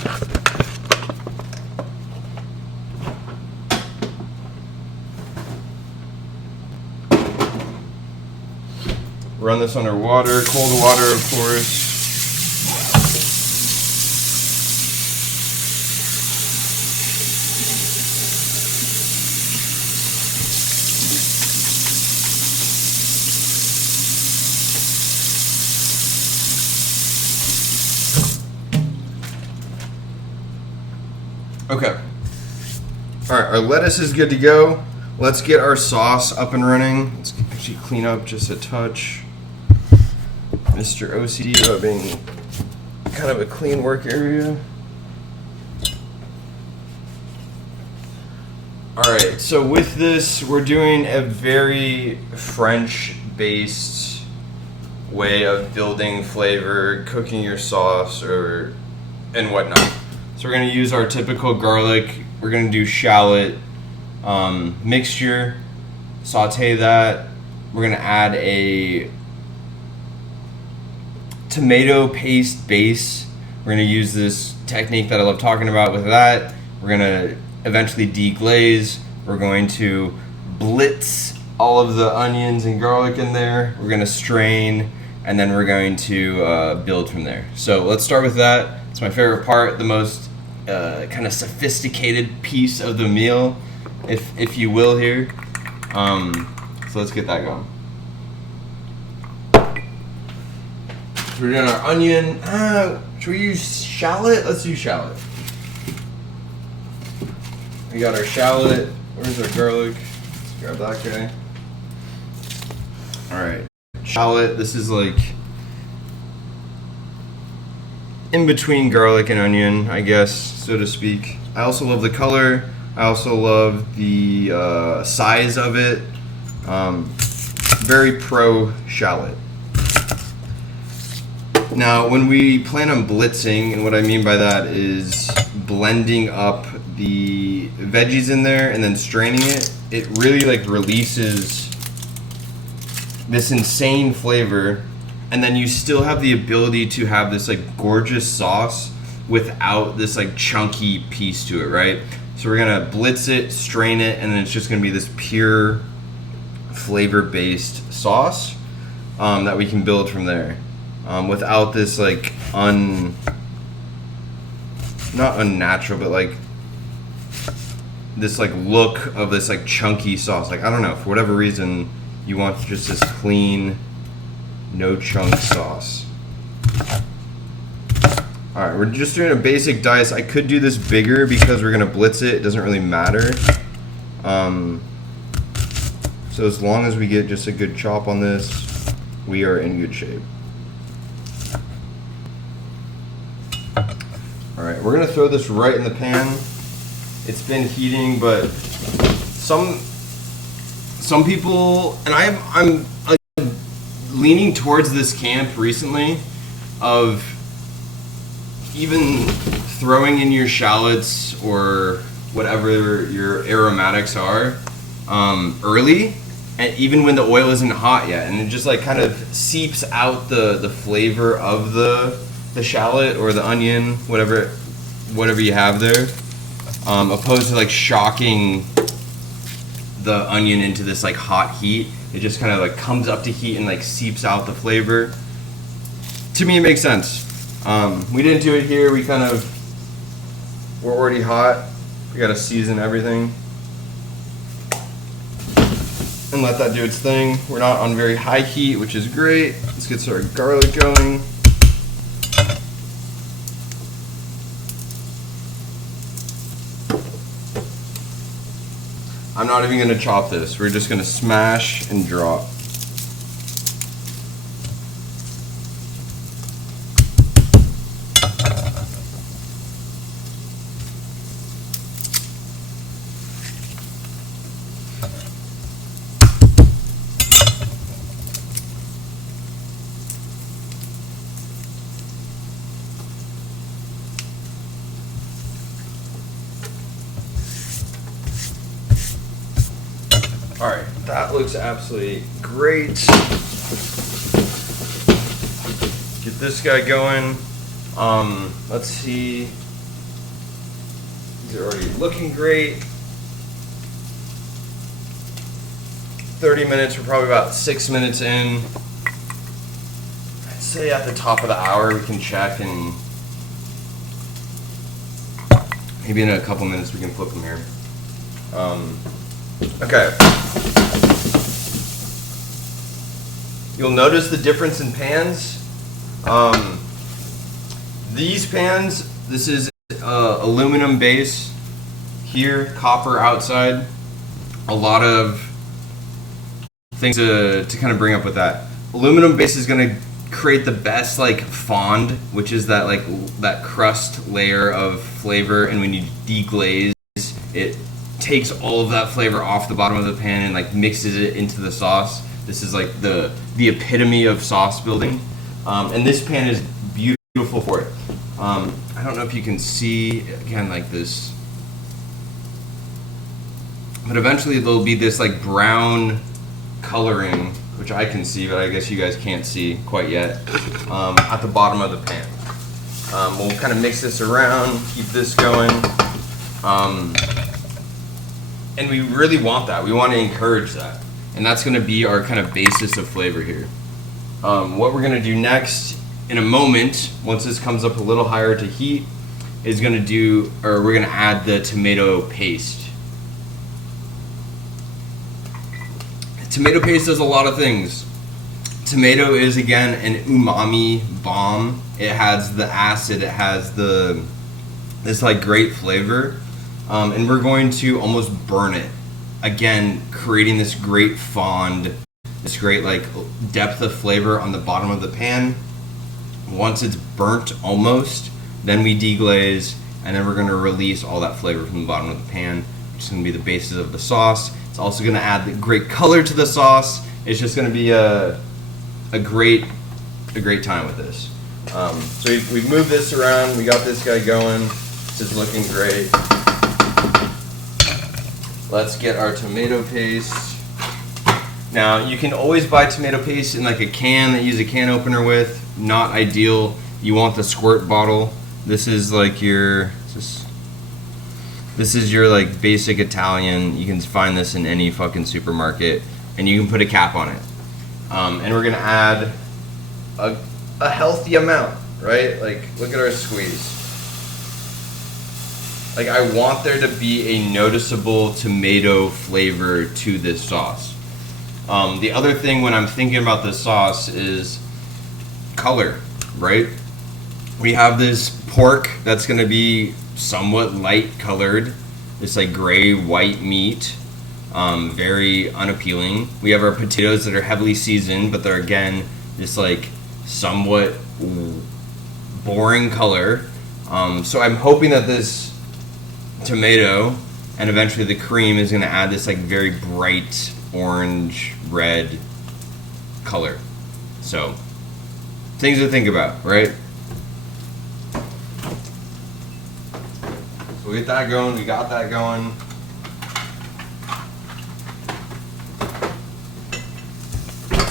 Run this under water, cold water, of course. Okay. All right, our lettuce is good to go. Let's get our sauce up and running. Let's actually clean up just a touch. Mr. OCD about being kind of a clean work area. All right, so with this, we're doing a very French-based way of building flavor, cooking your sauce, and whatnot. So we're gonna use our typical garlic. We're gonna do shallot mixture, saute that. We're gonna add a tomato paste base. We're gonna use this technique that I love talking about with that. We're gonna eventually deglaze. We're going to blitz all of the onions and garlic in there. We're gonna strain, and then we're going to build from there. So let's start with that. It's my favorite part, the most kind of sophisticated piece of the meal, if you will here. So let's get that going. So we're doing our onion. Should we use shallot? Let's use shallot. We got our shallot. Where's our garlic? Let's grab that guy. All right, shallot. This is like in between garlic and onion, I guess, so to speak. I also love the color. I also love the size of it. Very pro shallot. Now, when we plan on blitzing, and what I mean by that is blending up the veggies in there and then straining it, it really like releases this insane flavor, and then you still have the ability to have this like gorgeous sauce without this like chunky piece to it, right? So we're gonna blitz it, strain it, and then it's just gonna be this pure flavor-based sauce that we can build from there, without this like not unnatural, but like this like look of this like chunky sauce. Like, I don't know, for whatever reason you want just this clean, no chunk sauce. All right, we're just doing a basic dice. I could do this bigger because we're gonna blitz it. It doesn't really matter. So as long as we get just a good chop on this, we are in good shape. All right, we're gonna throw this right in the pan. It's been heating, but some people, and I'm leaning towards this camp recently of even throwing in your shallots or whatever your aromatics are early, and even when the oil isn't hot yet, and it just like kind of seeps out the flavor of the shallot or the onion, whatever you have there, opposed to like shocking the onion into this like hot heat. It just kind of like comes up to heat and like seeps out the flavor. To me, it makes sense. We didn't do it here. We're already hot. We gotta season everything and let that do its thing. We're not on very high heat, which is great. Let's get our garlic going. I'm not even gonna chop this. We're just gonna smash and drop. All right, that looks absolutely great. Get this guy going. Let's see. These are already looking great. 30 minutes, we're probably about 6 minutes in. I'd say at the top of the hour we can check, and maybe in a couple minutes we can flip them here. Okay. You'll notice the difference in pans. These pans, this is aluminum base here, copper outside. A lot of things to kind of bring up with that. Aluminum base is going to create the best like fond, which is that like that crust layer of flavor, and when you deglaze, it takes all of that flavor off the bottom of the pan and like mixes it into the sauce. This is like the epitome of sauce building, and this pan is beautiful for it. I don't know if you can see again like this, but eventually there'll be this like brown coloring, which I can see, but I guess you guys can't see quite yet, at the bottom of the pan. We'll kind of mix this around, keep this going, and we really want that. We want to encourage that, and that's going to be our kind of basis of flavor here. What we're going to do next in a moment, once this comes up a little higher to heat, is we're going to add the tomato paste. Tomato paste does a lot of things. Tomato is again an umami bomb. It has the acid, it has this like great flavor, and we're going to almost burn it. Again, creating this great fond, this great like depth of flavor on the bottom of the pan. Once it's burnt almost, then we deglaze, and then we're going to release all that flavor from the bottom of the pan, which is going to be the basis of the sauce. It's also going to add the great color to the sauce. It's just going to be a great time with this. So we've moved this around. We got this guy going. This is looking great. Let's get our tomato paste. Now you can always buy tomato paste in like a can that you use a can opener with. Not ideal. You want the squirt bottle. This is like this is your like basic Italian. You can find this in any fucking supermarket, and you can put a cap on it. And we're gonna add a healthy amount, right? Like, look at our squeeze. Like, I want there to be a noticeable tomato flavor to this sauce. The other thing when I'm thinking about this sauce is color, right? We have this pork that's gonna be somewhat light colored, this like gray white meat, very unappealing. We have our potatoes that are heavily seasoned, but they're again this like somewhat boring color. So I'm hoping that this tomato and eventually the cream is going to add this like very bright orange red color. So things to think about, right? So we get that going, we got that going.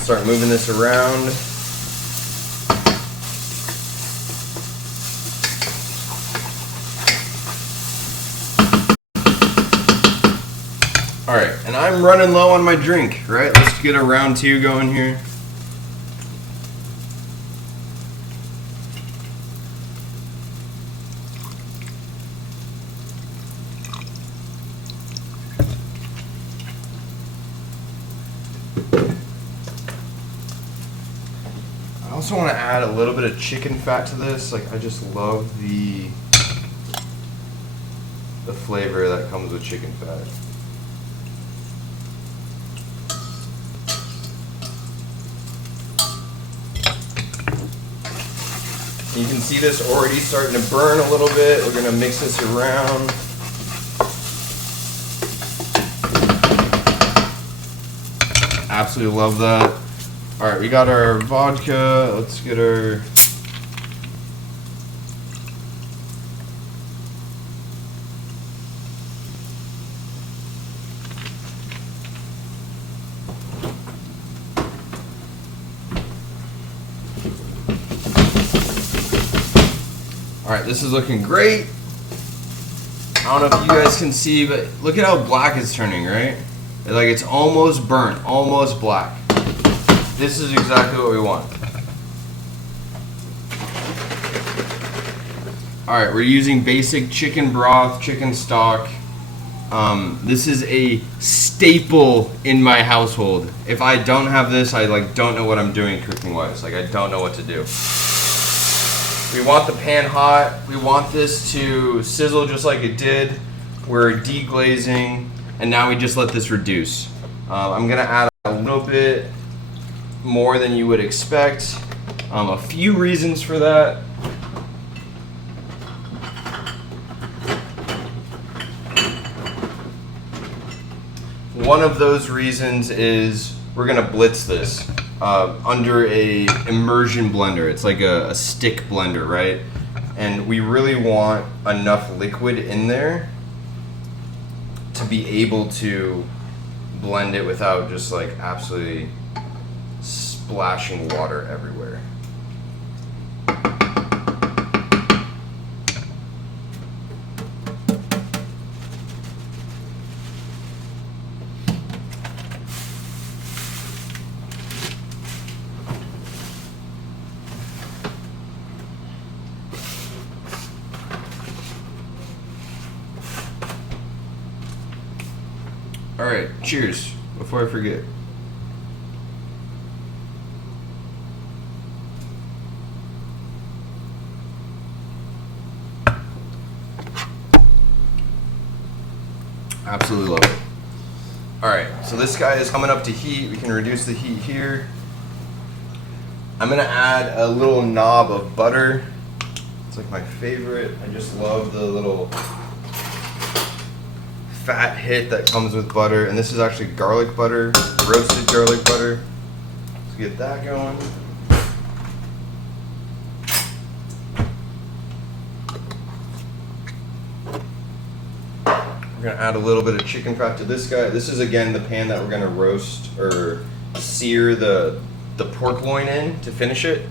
Start moving this around. All right, and I'm running low on my drink, right? Let's get a round two going here. I also want to add a little bit of chicken fat to this. Like, I just love the flavor that comes with chicken fat. You can see this already starting to burn a little bit. We're going to mix this around. Absolutely love that. All right, we got our vodka. Let's get our... All right, this is looking great. I don't know if you guys can see, but look at how black it's turning, right? Like, it's almost burnt, almost black. This is exactly what we want. All right, we're using basic chicken broth, chicken stock. This is a staple in my household. If I don't have this, I don't know what I'm doing cooking-wise. Like, I don't know what to do. We want the pan hot. We want this to sizzle just like it did. We're deglazing, and now we just let this reduce. I'm gonna add a little bit more than you would expect. A few reasons for that. One of those reasons is we're gonna blitz this under a immersion blender. It's like a stick blender, right? And we really want enough liquid in there to be able to blend it without just like absolutely splashing water everywhere. All right, cheers, before I forget. Absolutely love it. All right, so this guy is coming up to heat. We can reduce the heat here. I'm gonna add a little knob of butter. It's like my favorite. I just love the little fat hit that comes with butter, and this is actually garlic butter, roasted garlic butter. Let's get that going. We're gonna add a little bit of chicken fat to this guy. This is again the pan that we're gonna roast or sear the pork loin in to finish it.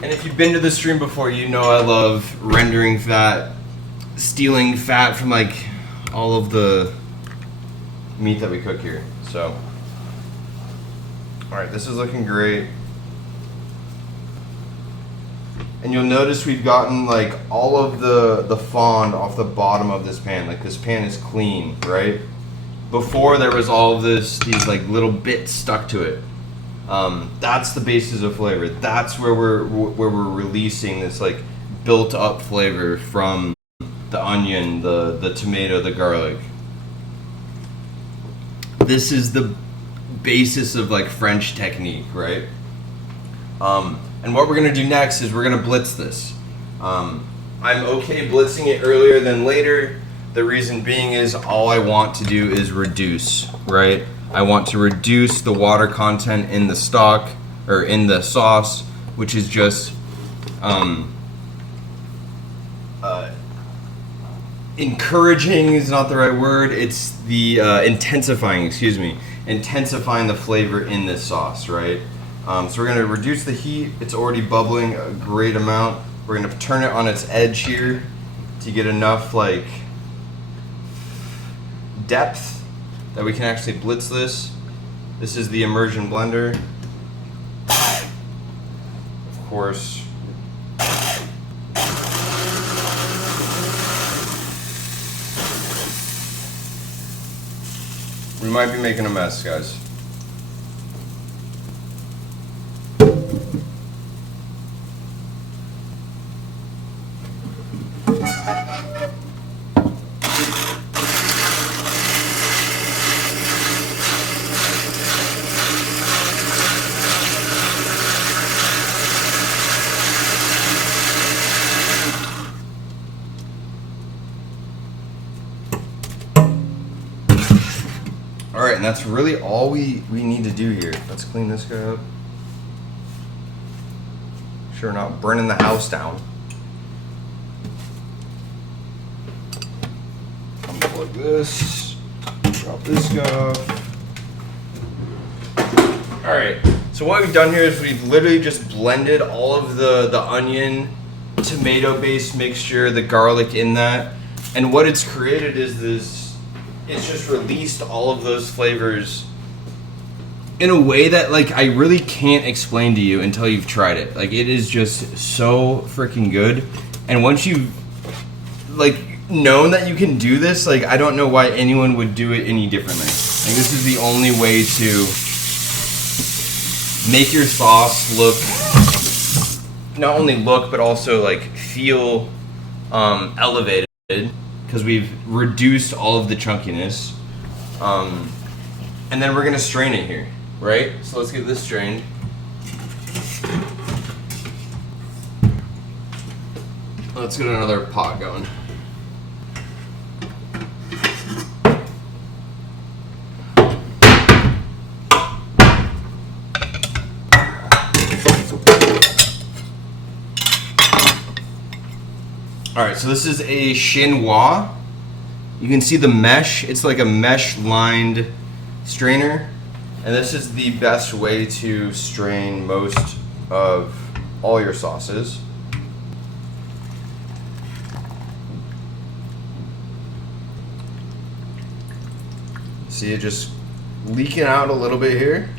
And if you've been to the stream before, you know I love rendering fat, stealing fat from like all of the meat that we cook here. So, all right, this is looking great. And you'll notice we've gotten like all of the fond off the bottom of this pan. Like this pan is clean, right? Before there was all of these like little bits stuck to it. That's the basis of flavor. That's where we're releasing this like built up flavor from the onion, the tomato, the garlic. This is the basis of like French technique, right? And what we're gonna do next is we're gonna blitz this. I'm okay blitzing it earlier than later. The reason being is all I want to do is reduce, right? I want to reduce the water content in the stock or in the sauce, which is just encouraging is not the right word. It's the intensifying the flavor in this sauce, right? So we're gonna reduce the heat. It's already bubbling a great amount. We're gonna turn it on its edge here to get enough like depth that we can actually blitz this. This is the immersion blender. Of course. We might be making a mess, guys. Alright, and that's really all we need to do here. Let's clean this guy up. Sure, not burning the house down. Unplug this. Drop this guy off. Alright, so what we've done here is we've literally just blended all of the onion, tomato-based mixture, the garlic in that. And what it's created is this. It's just released all of those flavors in a way that like I really can't explain to you until you've tried it. Like it is just so freaking good. And once you've like known that you can do this, like I don't know why anyone would do it any differently. Like this is the only way to make your sauce look not only look but also like feel elevated because we've reduced all of the chunkiness. And then we're gonna strain it here, right? So let's get this strained. Let's get another pot going. All right, so this is a chinois. You can see the mesh. It's like a mesh-lined strainer, and this is the best way to strain most of all your sauces. See it just leaking out a little bit here.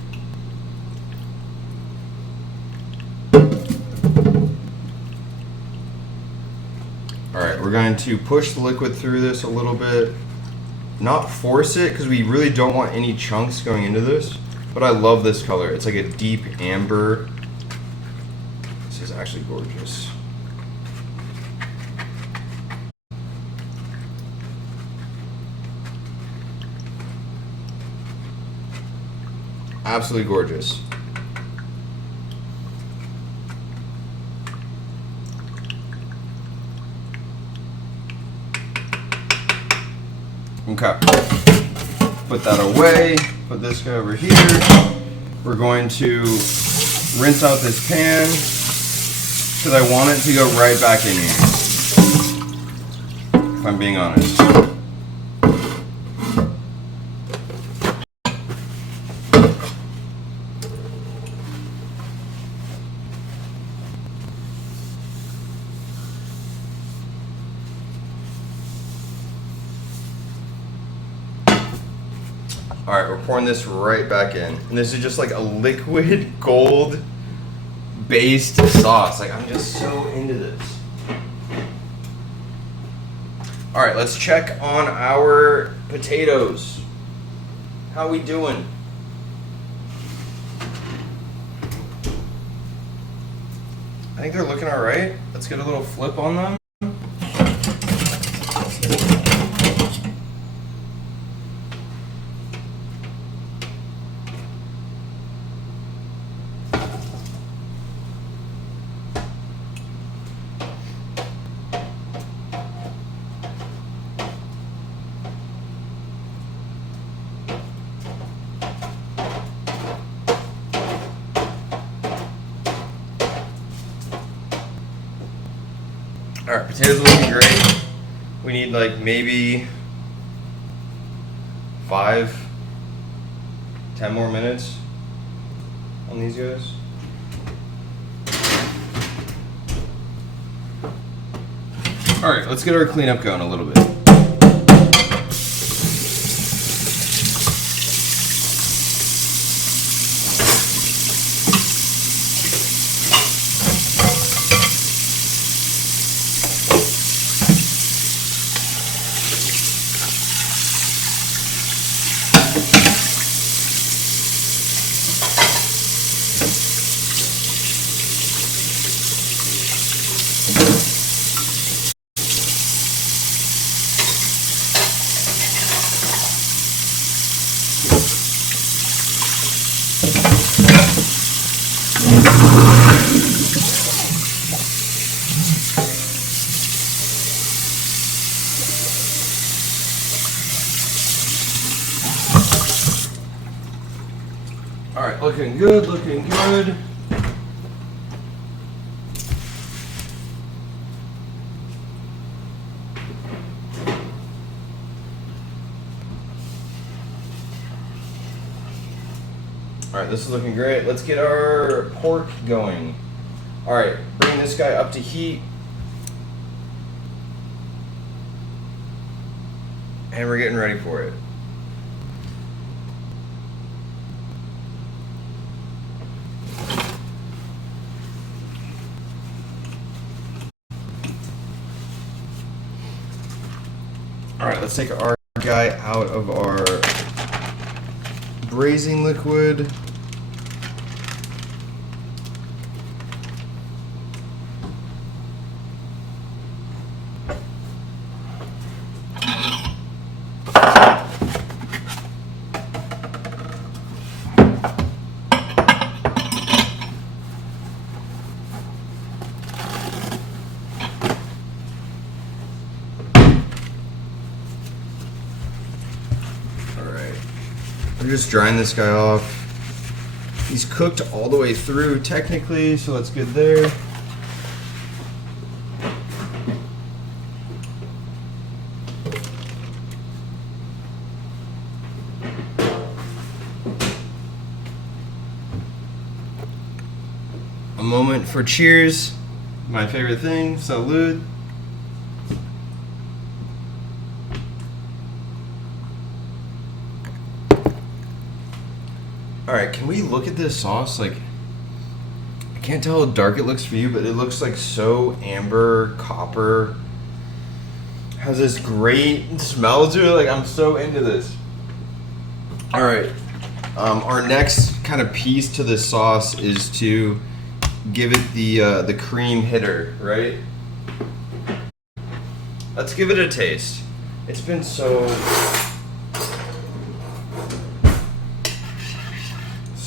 Alright, we're going to push the liquid through this a little bit. Not force it, because we really don't want any chunks going into this. But I love this color. It's like a deep amber. This is actually gorgeous. Absolutely gorgeous. Okay, put that away, put this guy over here. We're going to rinse out this pan because I want it to go right back in here, if I'm being honest. All right, we're pouring this right back in. And this is just like a liquid gold based sauce. Like, I'm just so into this. All right, let's check on our potatoes. How we doing? I think they're looking all right. Let's get a little flip on them. All right, potatoes are looking great. We need like maybe 5-10 more minutes on these guys. All right, let's get our cleanup going a little bit. All right, looking good, looking good. All right, this is looking great. Let's get our pork going. All right, bring this guy up to heat. And we're getting ready for it. All right, let's take our guy out of our braising liquid. We're just drying this guy off. He's cooked all the way through technically, so that's good there. A moment for cheers. My favorite thing, salud. Alright, can we look at this sauce? Like, I can't tell how dark it looks for you, but it looks like so amber, copper. Has this great smell to it. Like, I'm so into this. Alright, our next kind of piece to this sauce is to give it the cream hitter, right? Let's give it a taste. It's been so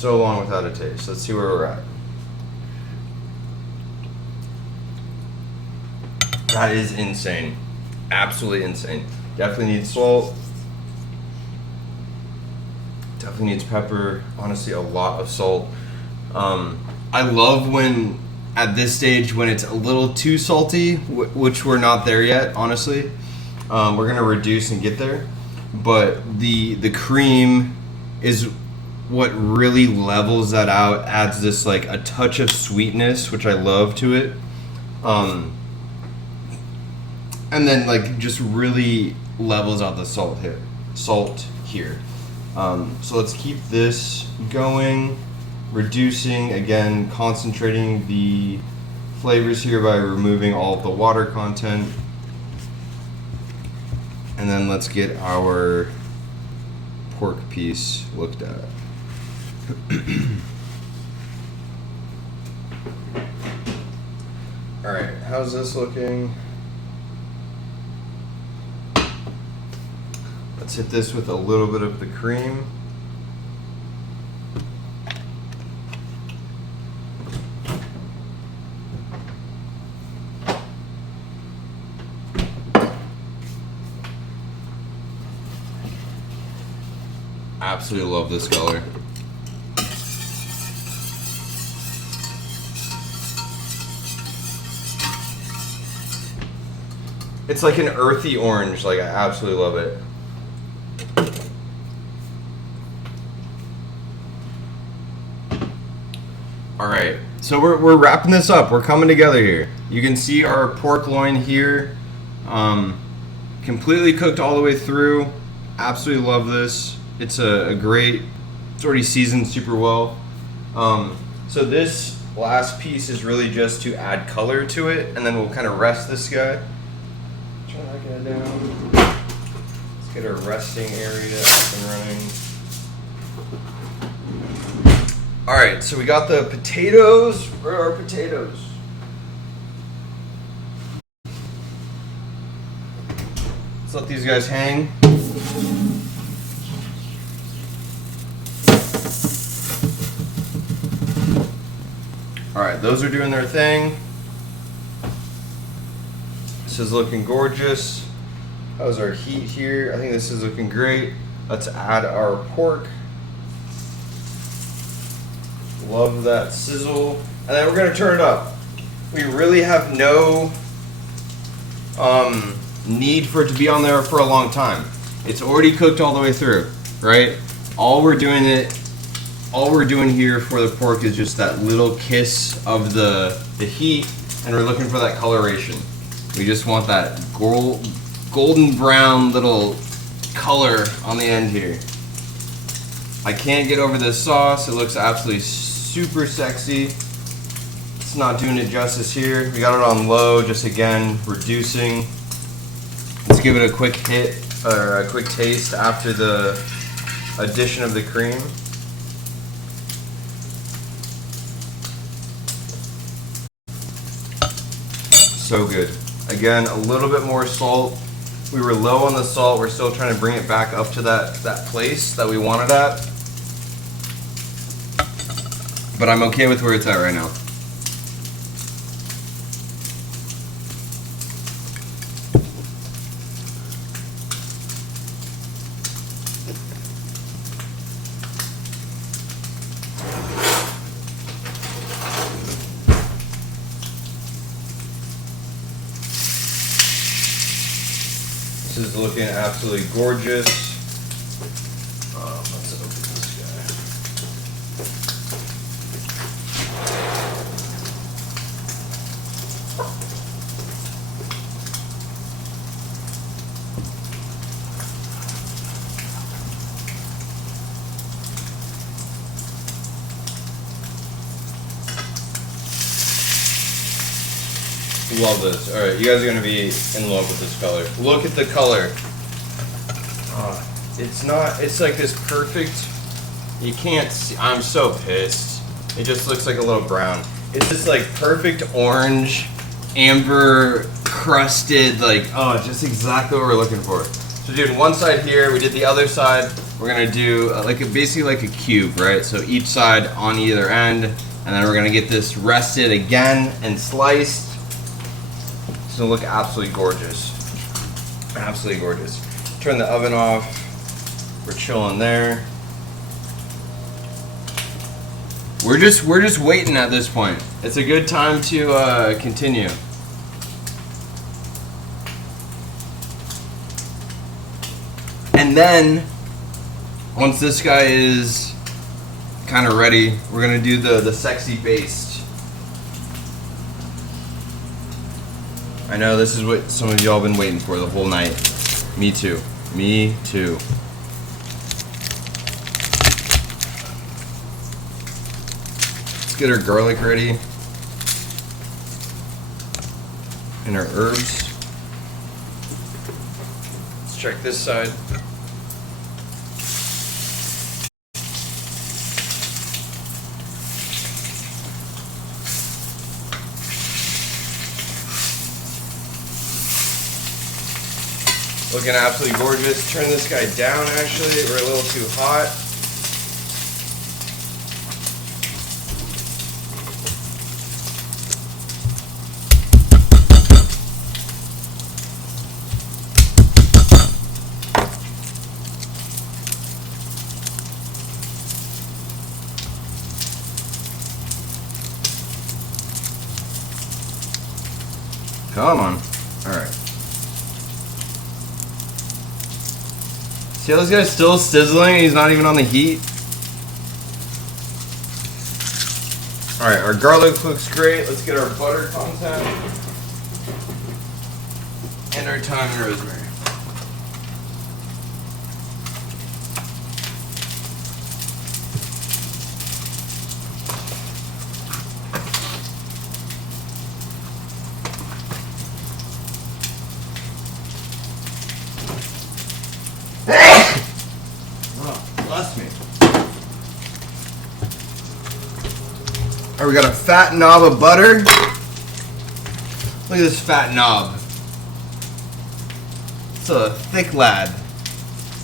long without a taste. Let's see where we're at. That is insane. Absolutely insane. Definitely needs salt. Definitely needs pepper. Honestly, a lot of salt. I love when, at this stage, when it's a little too salty, which we're not there yet, honestly. We're gonna reduce and get there. But the cream is what really levels that out, adds this like a touch of sweetness, which I love to it. And then like just really levels out the salt here. So let's keep this going, reducing, again, concentrating the flavors here by removing all of the water content. And then let's get our pork piece looked at. Alright, how's this looking? Let's hit this with a little bit of the cream. Absolutely love this color. It's like an earthy orange, like I absolutely love it. Alright, so we're wrapping this up. We're coming together here. You can see our pork loin here. Completely cooked all the way through. Absolutely love this. It's a great, it's already seasoned super well. So this last piece is really just to add color to it, and then we'll kind of rest this guy. Try to get it down. Let's get our resting area up and running. Alright, so we got the potatoes. Where are our potatoes? Let's let these guys hang. Alright, those are doing their thing. This is looking gorgeous. How's our heat here? I think this is looking great. Let's add our pork. Love that sizzle. And then we're gonna turn it up. We really have no need for it to be on there for a long time. It's already cooked all the way through, right? All we're doing here for the pork is just that little kiss of the heat, and we're looking for that coloration. We just want that golden brown little color on the end here. I can't get over this sauce. It looks absolutely super sexy. It's not doing it justice here. We got it on low, just again, reducing. Let's give it a quick hit, or a quick taste after the addition of the cream. So good. Again, a little bit more salt. We were low on the salt. We're still trying to bring it back up to that place that we wanted at. But I'm okay with where it's at right now. This is looking absolutely gorgeous. Let's open this guy. Love this. Alright, you guys are going to be in love with this color. Look at the color. It's like this perfect, you can't see, I'm so pissed. It just looks like a little brown. It's just like perfect orange, amber, crusted, like, oh, just exactly what we're looking for. So doing one side here, we did the other side. We're going to do basically like a cube, right? So each side on either end, and then we're going to get this rested again and sliced. It's gonna look absolutely gorgeous. Absolutely gorgeous. Turn the oven off. We're chilling there. We're just waiting at this point. It's a good time to continue. And then once this guy is kind of ready, we're gonna do the sexy baste. I know this is what some of y'all been waiting for the whole night. Me too. Me too. Let's get our garlic ready. And our herbs. Let's check this side. Looking absolutely gorgeous. Turn this guy down, actually. We're a little too hot. Come on. All right. See how this guy's still sizzling and he's not even on the heat? Alright, our garlic looks great. Let's get our butter content. And our thyme and rosemary. Bless me. Alright, we got a fat knob of butter. Look at this fat knob. It's a thick lad.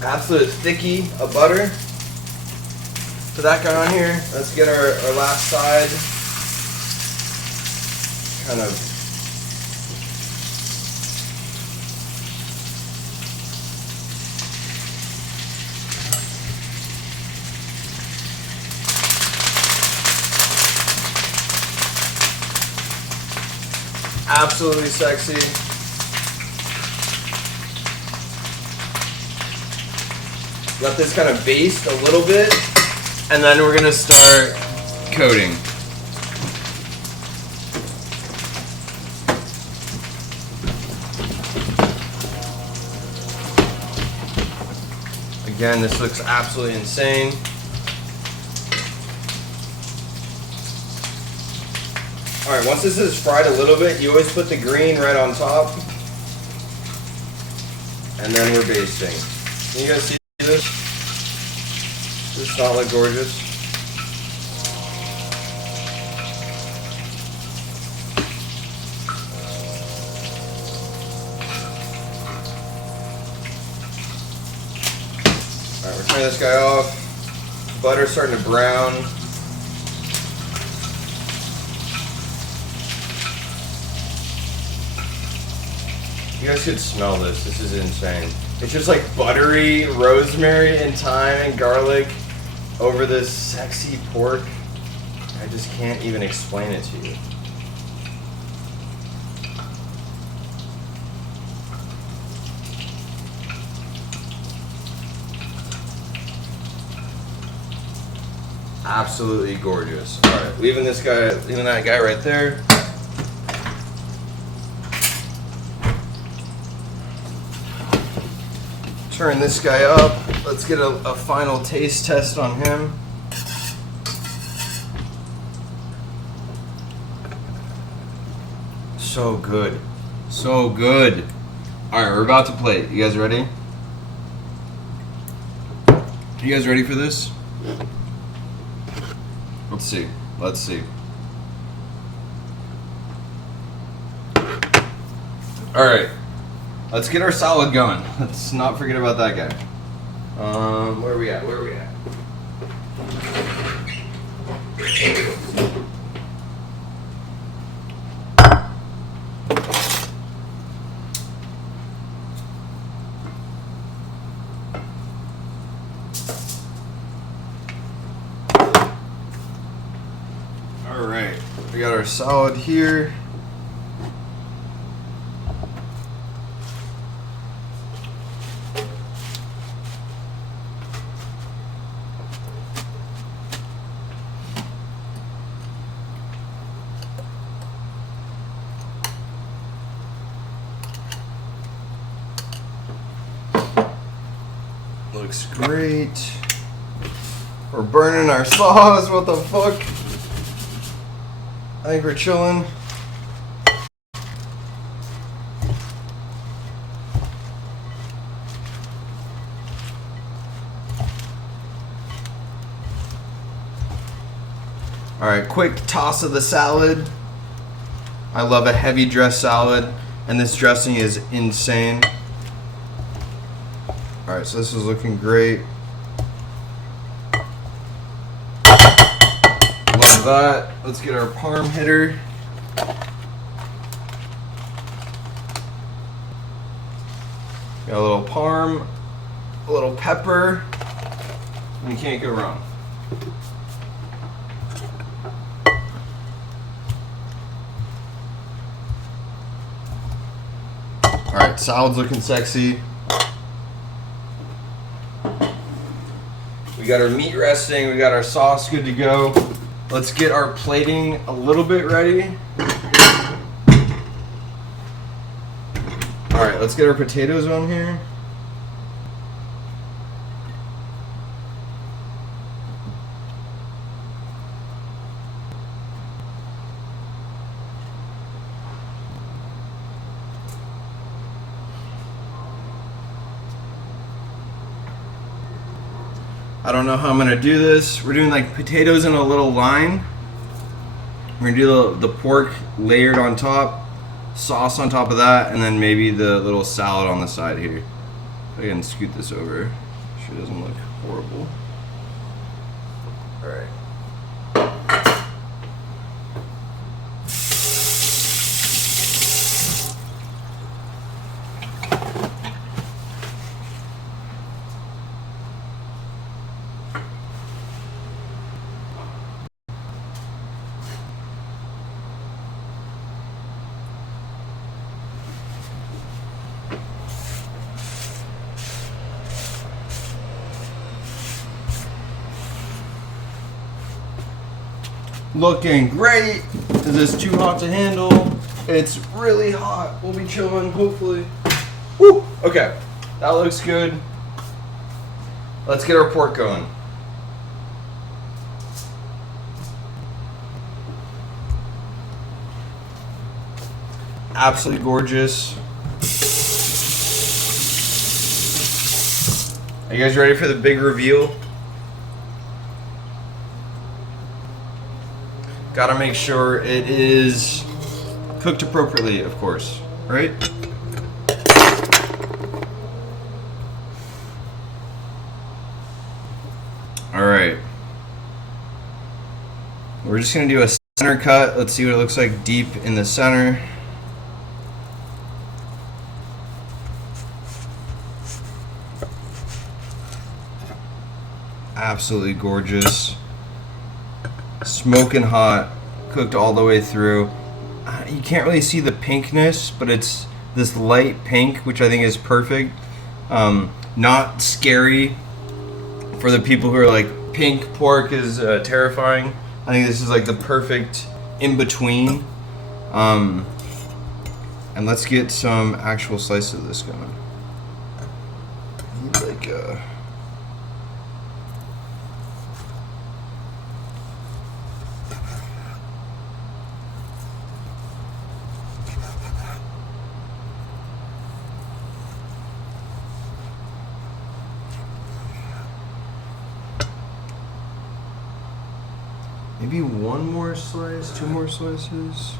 Absolute thickie of butter. Put that guy on here. Let's get our last side. Kind of absolutely sexy. Let this kind of baste a little bit, and then we're gonna start coating. Again, this looks absolutely insane. Alright, once this is fried a little bit, you always put the green right on top. And then we're basting. Can you guys see this? Does this not look gorgeous? Alright, we're turning this guy off. Butter's starting to brown. You guys could smell this. This is insane. It's just like buttery rosemary and thyme and garlic over this sexy pork. I just can't even explain it to you. Absolutely gorgeous. All right, leaving that guy right there. Turn this guy up. Let's get a final taste test on him. So good. So good. All right, we're about to plate. You guys ready? You guys ready for this? Let's see. Let's see. All right. Let's get our salad going. Let's not forget about that guy. Where are we at? Where are we at? All right. We got our salad here. Looks great. We're burning our sauce. What the fuck? I think we're chilling. All right, quick toss of the salad. I love a heavy dressed salad, and this dressing is insane. All right, so this is looking great. Love that. Let's get our parm hitter. Got a little parm, a little pepper, and you can't go wrong. All right, salad's looking sexy. We got our meat resting, we got our sauce good to go. Let's get our plating a little bit ready. All right, let's get our potatoes on here. I don't know how I'm gonna do this. We're doing like potatoes in a little line. We're gonna do the pork layered on top, sauce on top of that, and then maybe the little salad on the side here. I can scoot this over. Sure doesn't look horrible. All right. Looking great. Is this too hot to handle? It's really hot. We'll be chilling, hopefully. Woo! Okay, that looks good. Let's get our pork going. Absolutely gorgeous. Are you guys ready for the big reveal? Gotta make sure it is cooked appropriately, of course, right? All right. We're just gonna do a center cut. Let's see what it looks like deep in the center. Absolutely gorgeous. Smoking hot, cooked all the way through. You can't really see the pinkness, but it's this light pink, which I think is perfect. Not scary for the people who are like pink pork is terrifying. I think this is like the perfect in between. And let's get some actual slices of this going. I need like maybe one more slice, two more slices.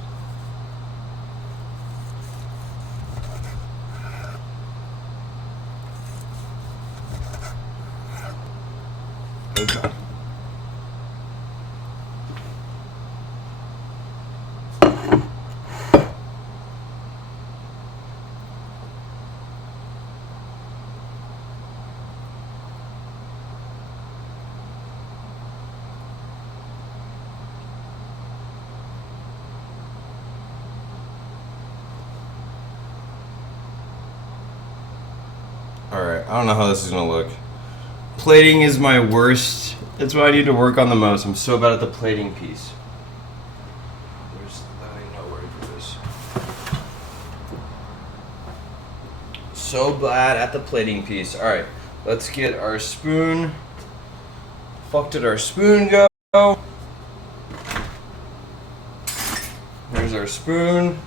Okay. Alright, I don't know how this is gonna look. Plating is my worst. It's what I need to work on the most. I'm so bad at the plating piece. There's literally nowhere to do this. So bad at the plating piece. Alright, let's get our spoon. Fuck did our spoon go? Here's our spoon.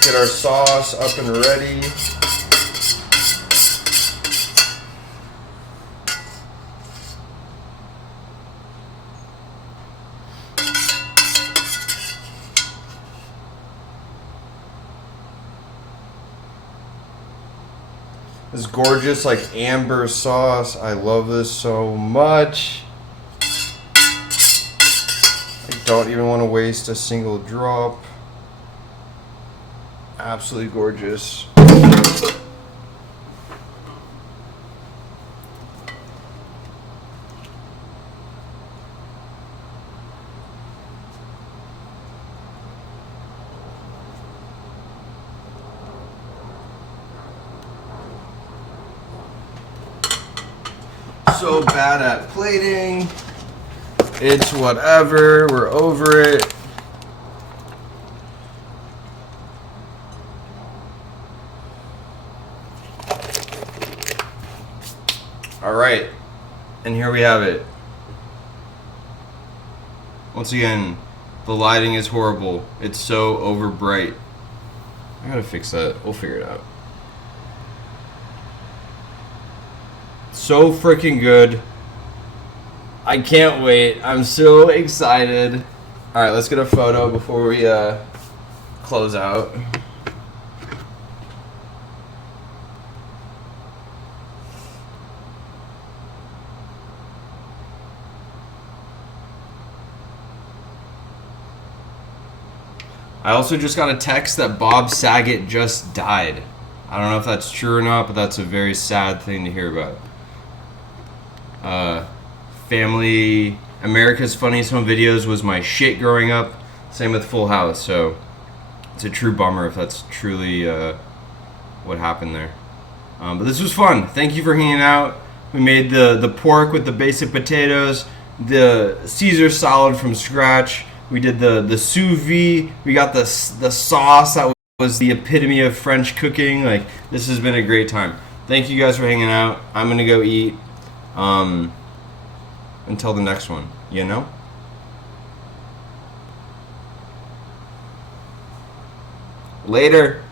Get our sauce up and ready. This gorgeous like amber sauce. I love this so much. I don't even want to waste a single drop. Absolutely gorgeous. So bad at plating. It's whatever. We're over it. Alright, and here we have it. Once again, the lighting is horrible. It's so over bright. I gotta fix that. We'll figure it out. So freaking good. I can't wait. I'm so excited. Alright, let's get a photo before we close out. I also just got a text that Bob Saget just died. I don't know if that's true or not, but that's a very sad thing to hear about. Family, America's Funniest Home Videos was my shit growing up. Same with Full House, so it's a true bummer if that's truly what happened there. But this was fun. Thank you for hanging out. We made the pork with the basic potatoes, the Caesar salad from scratch. We did the sous vide. We got the sauce that was the epitome of French cooking. Like, this has been a great time. Thank you guys for hanging out. I'm gonna go eat. Until the next one, you know? Later.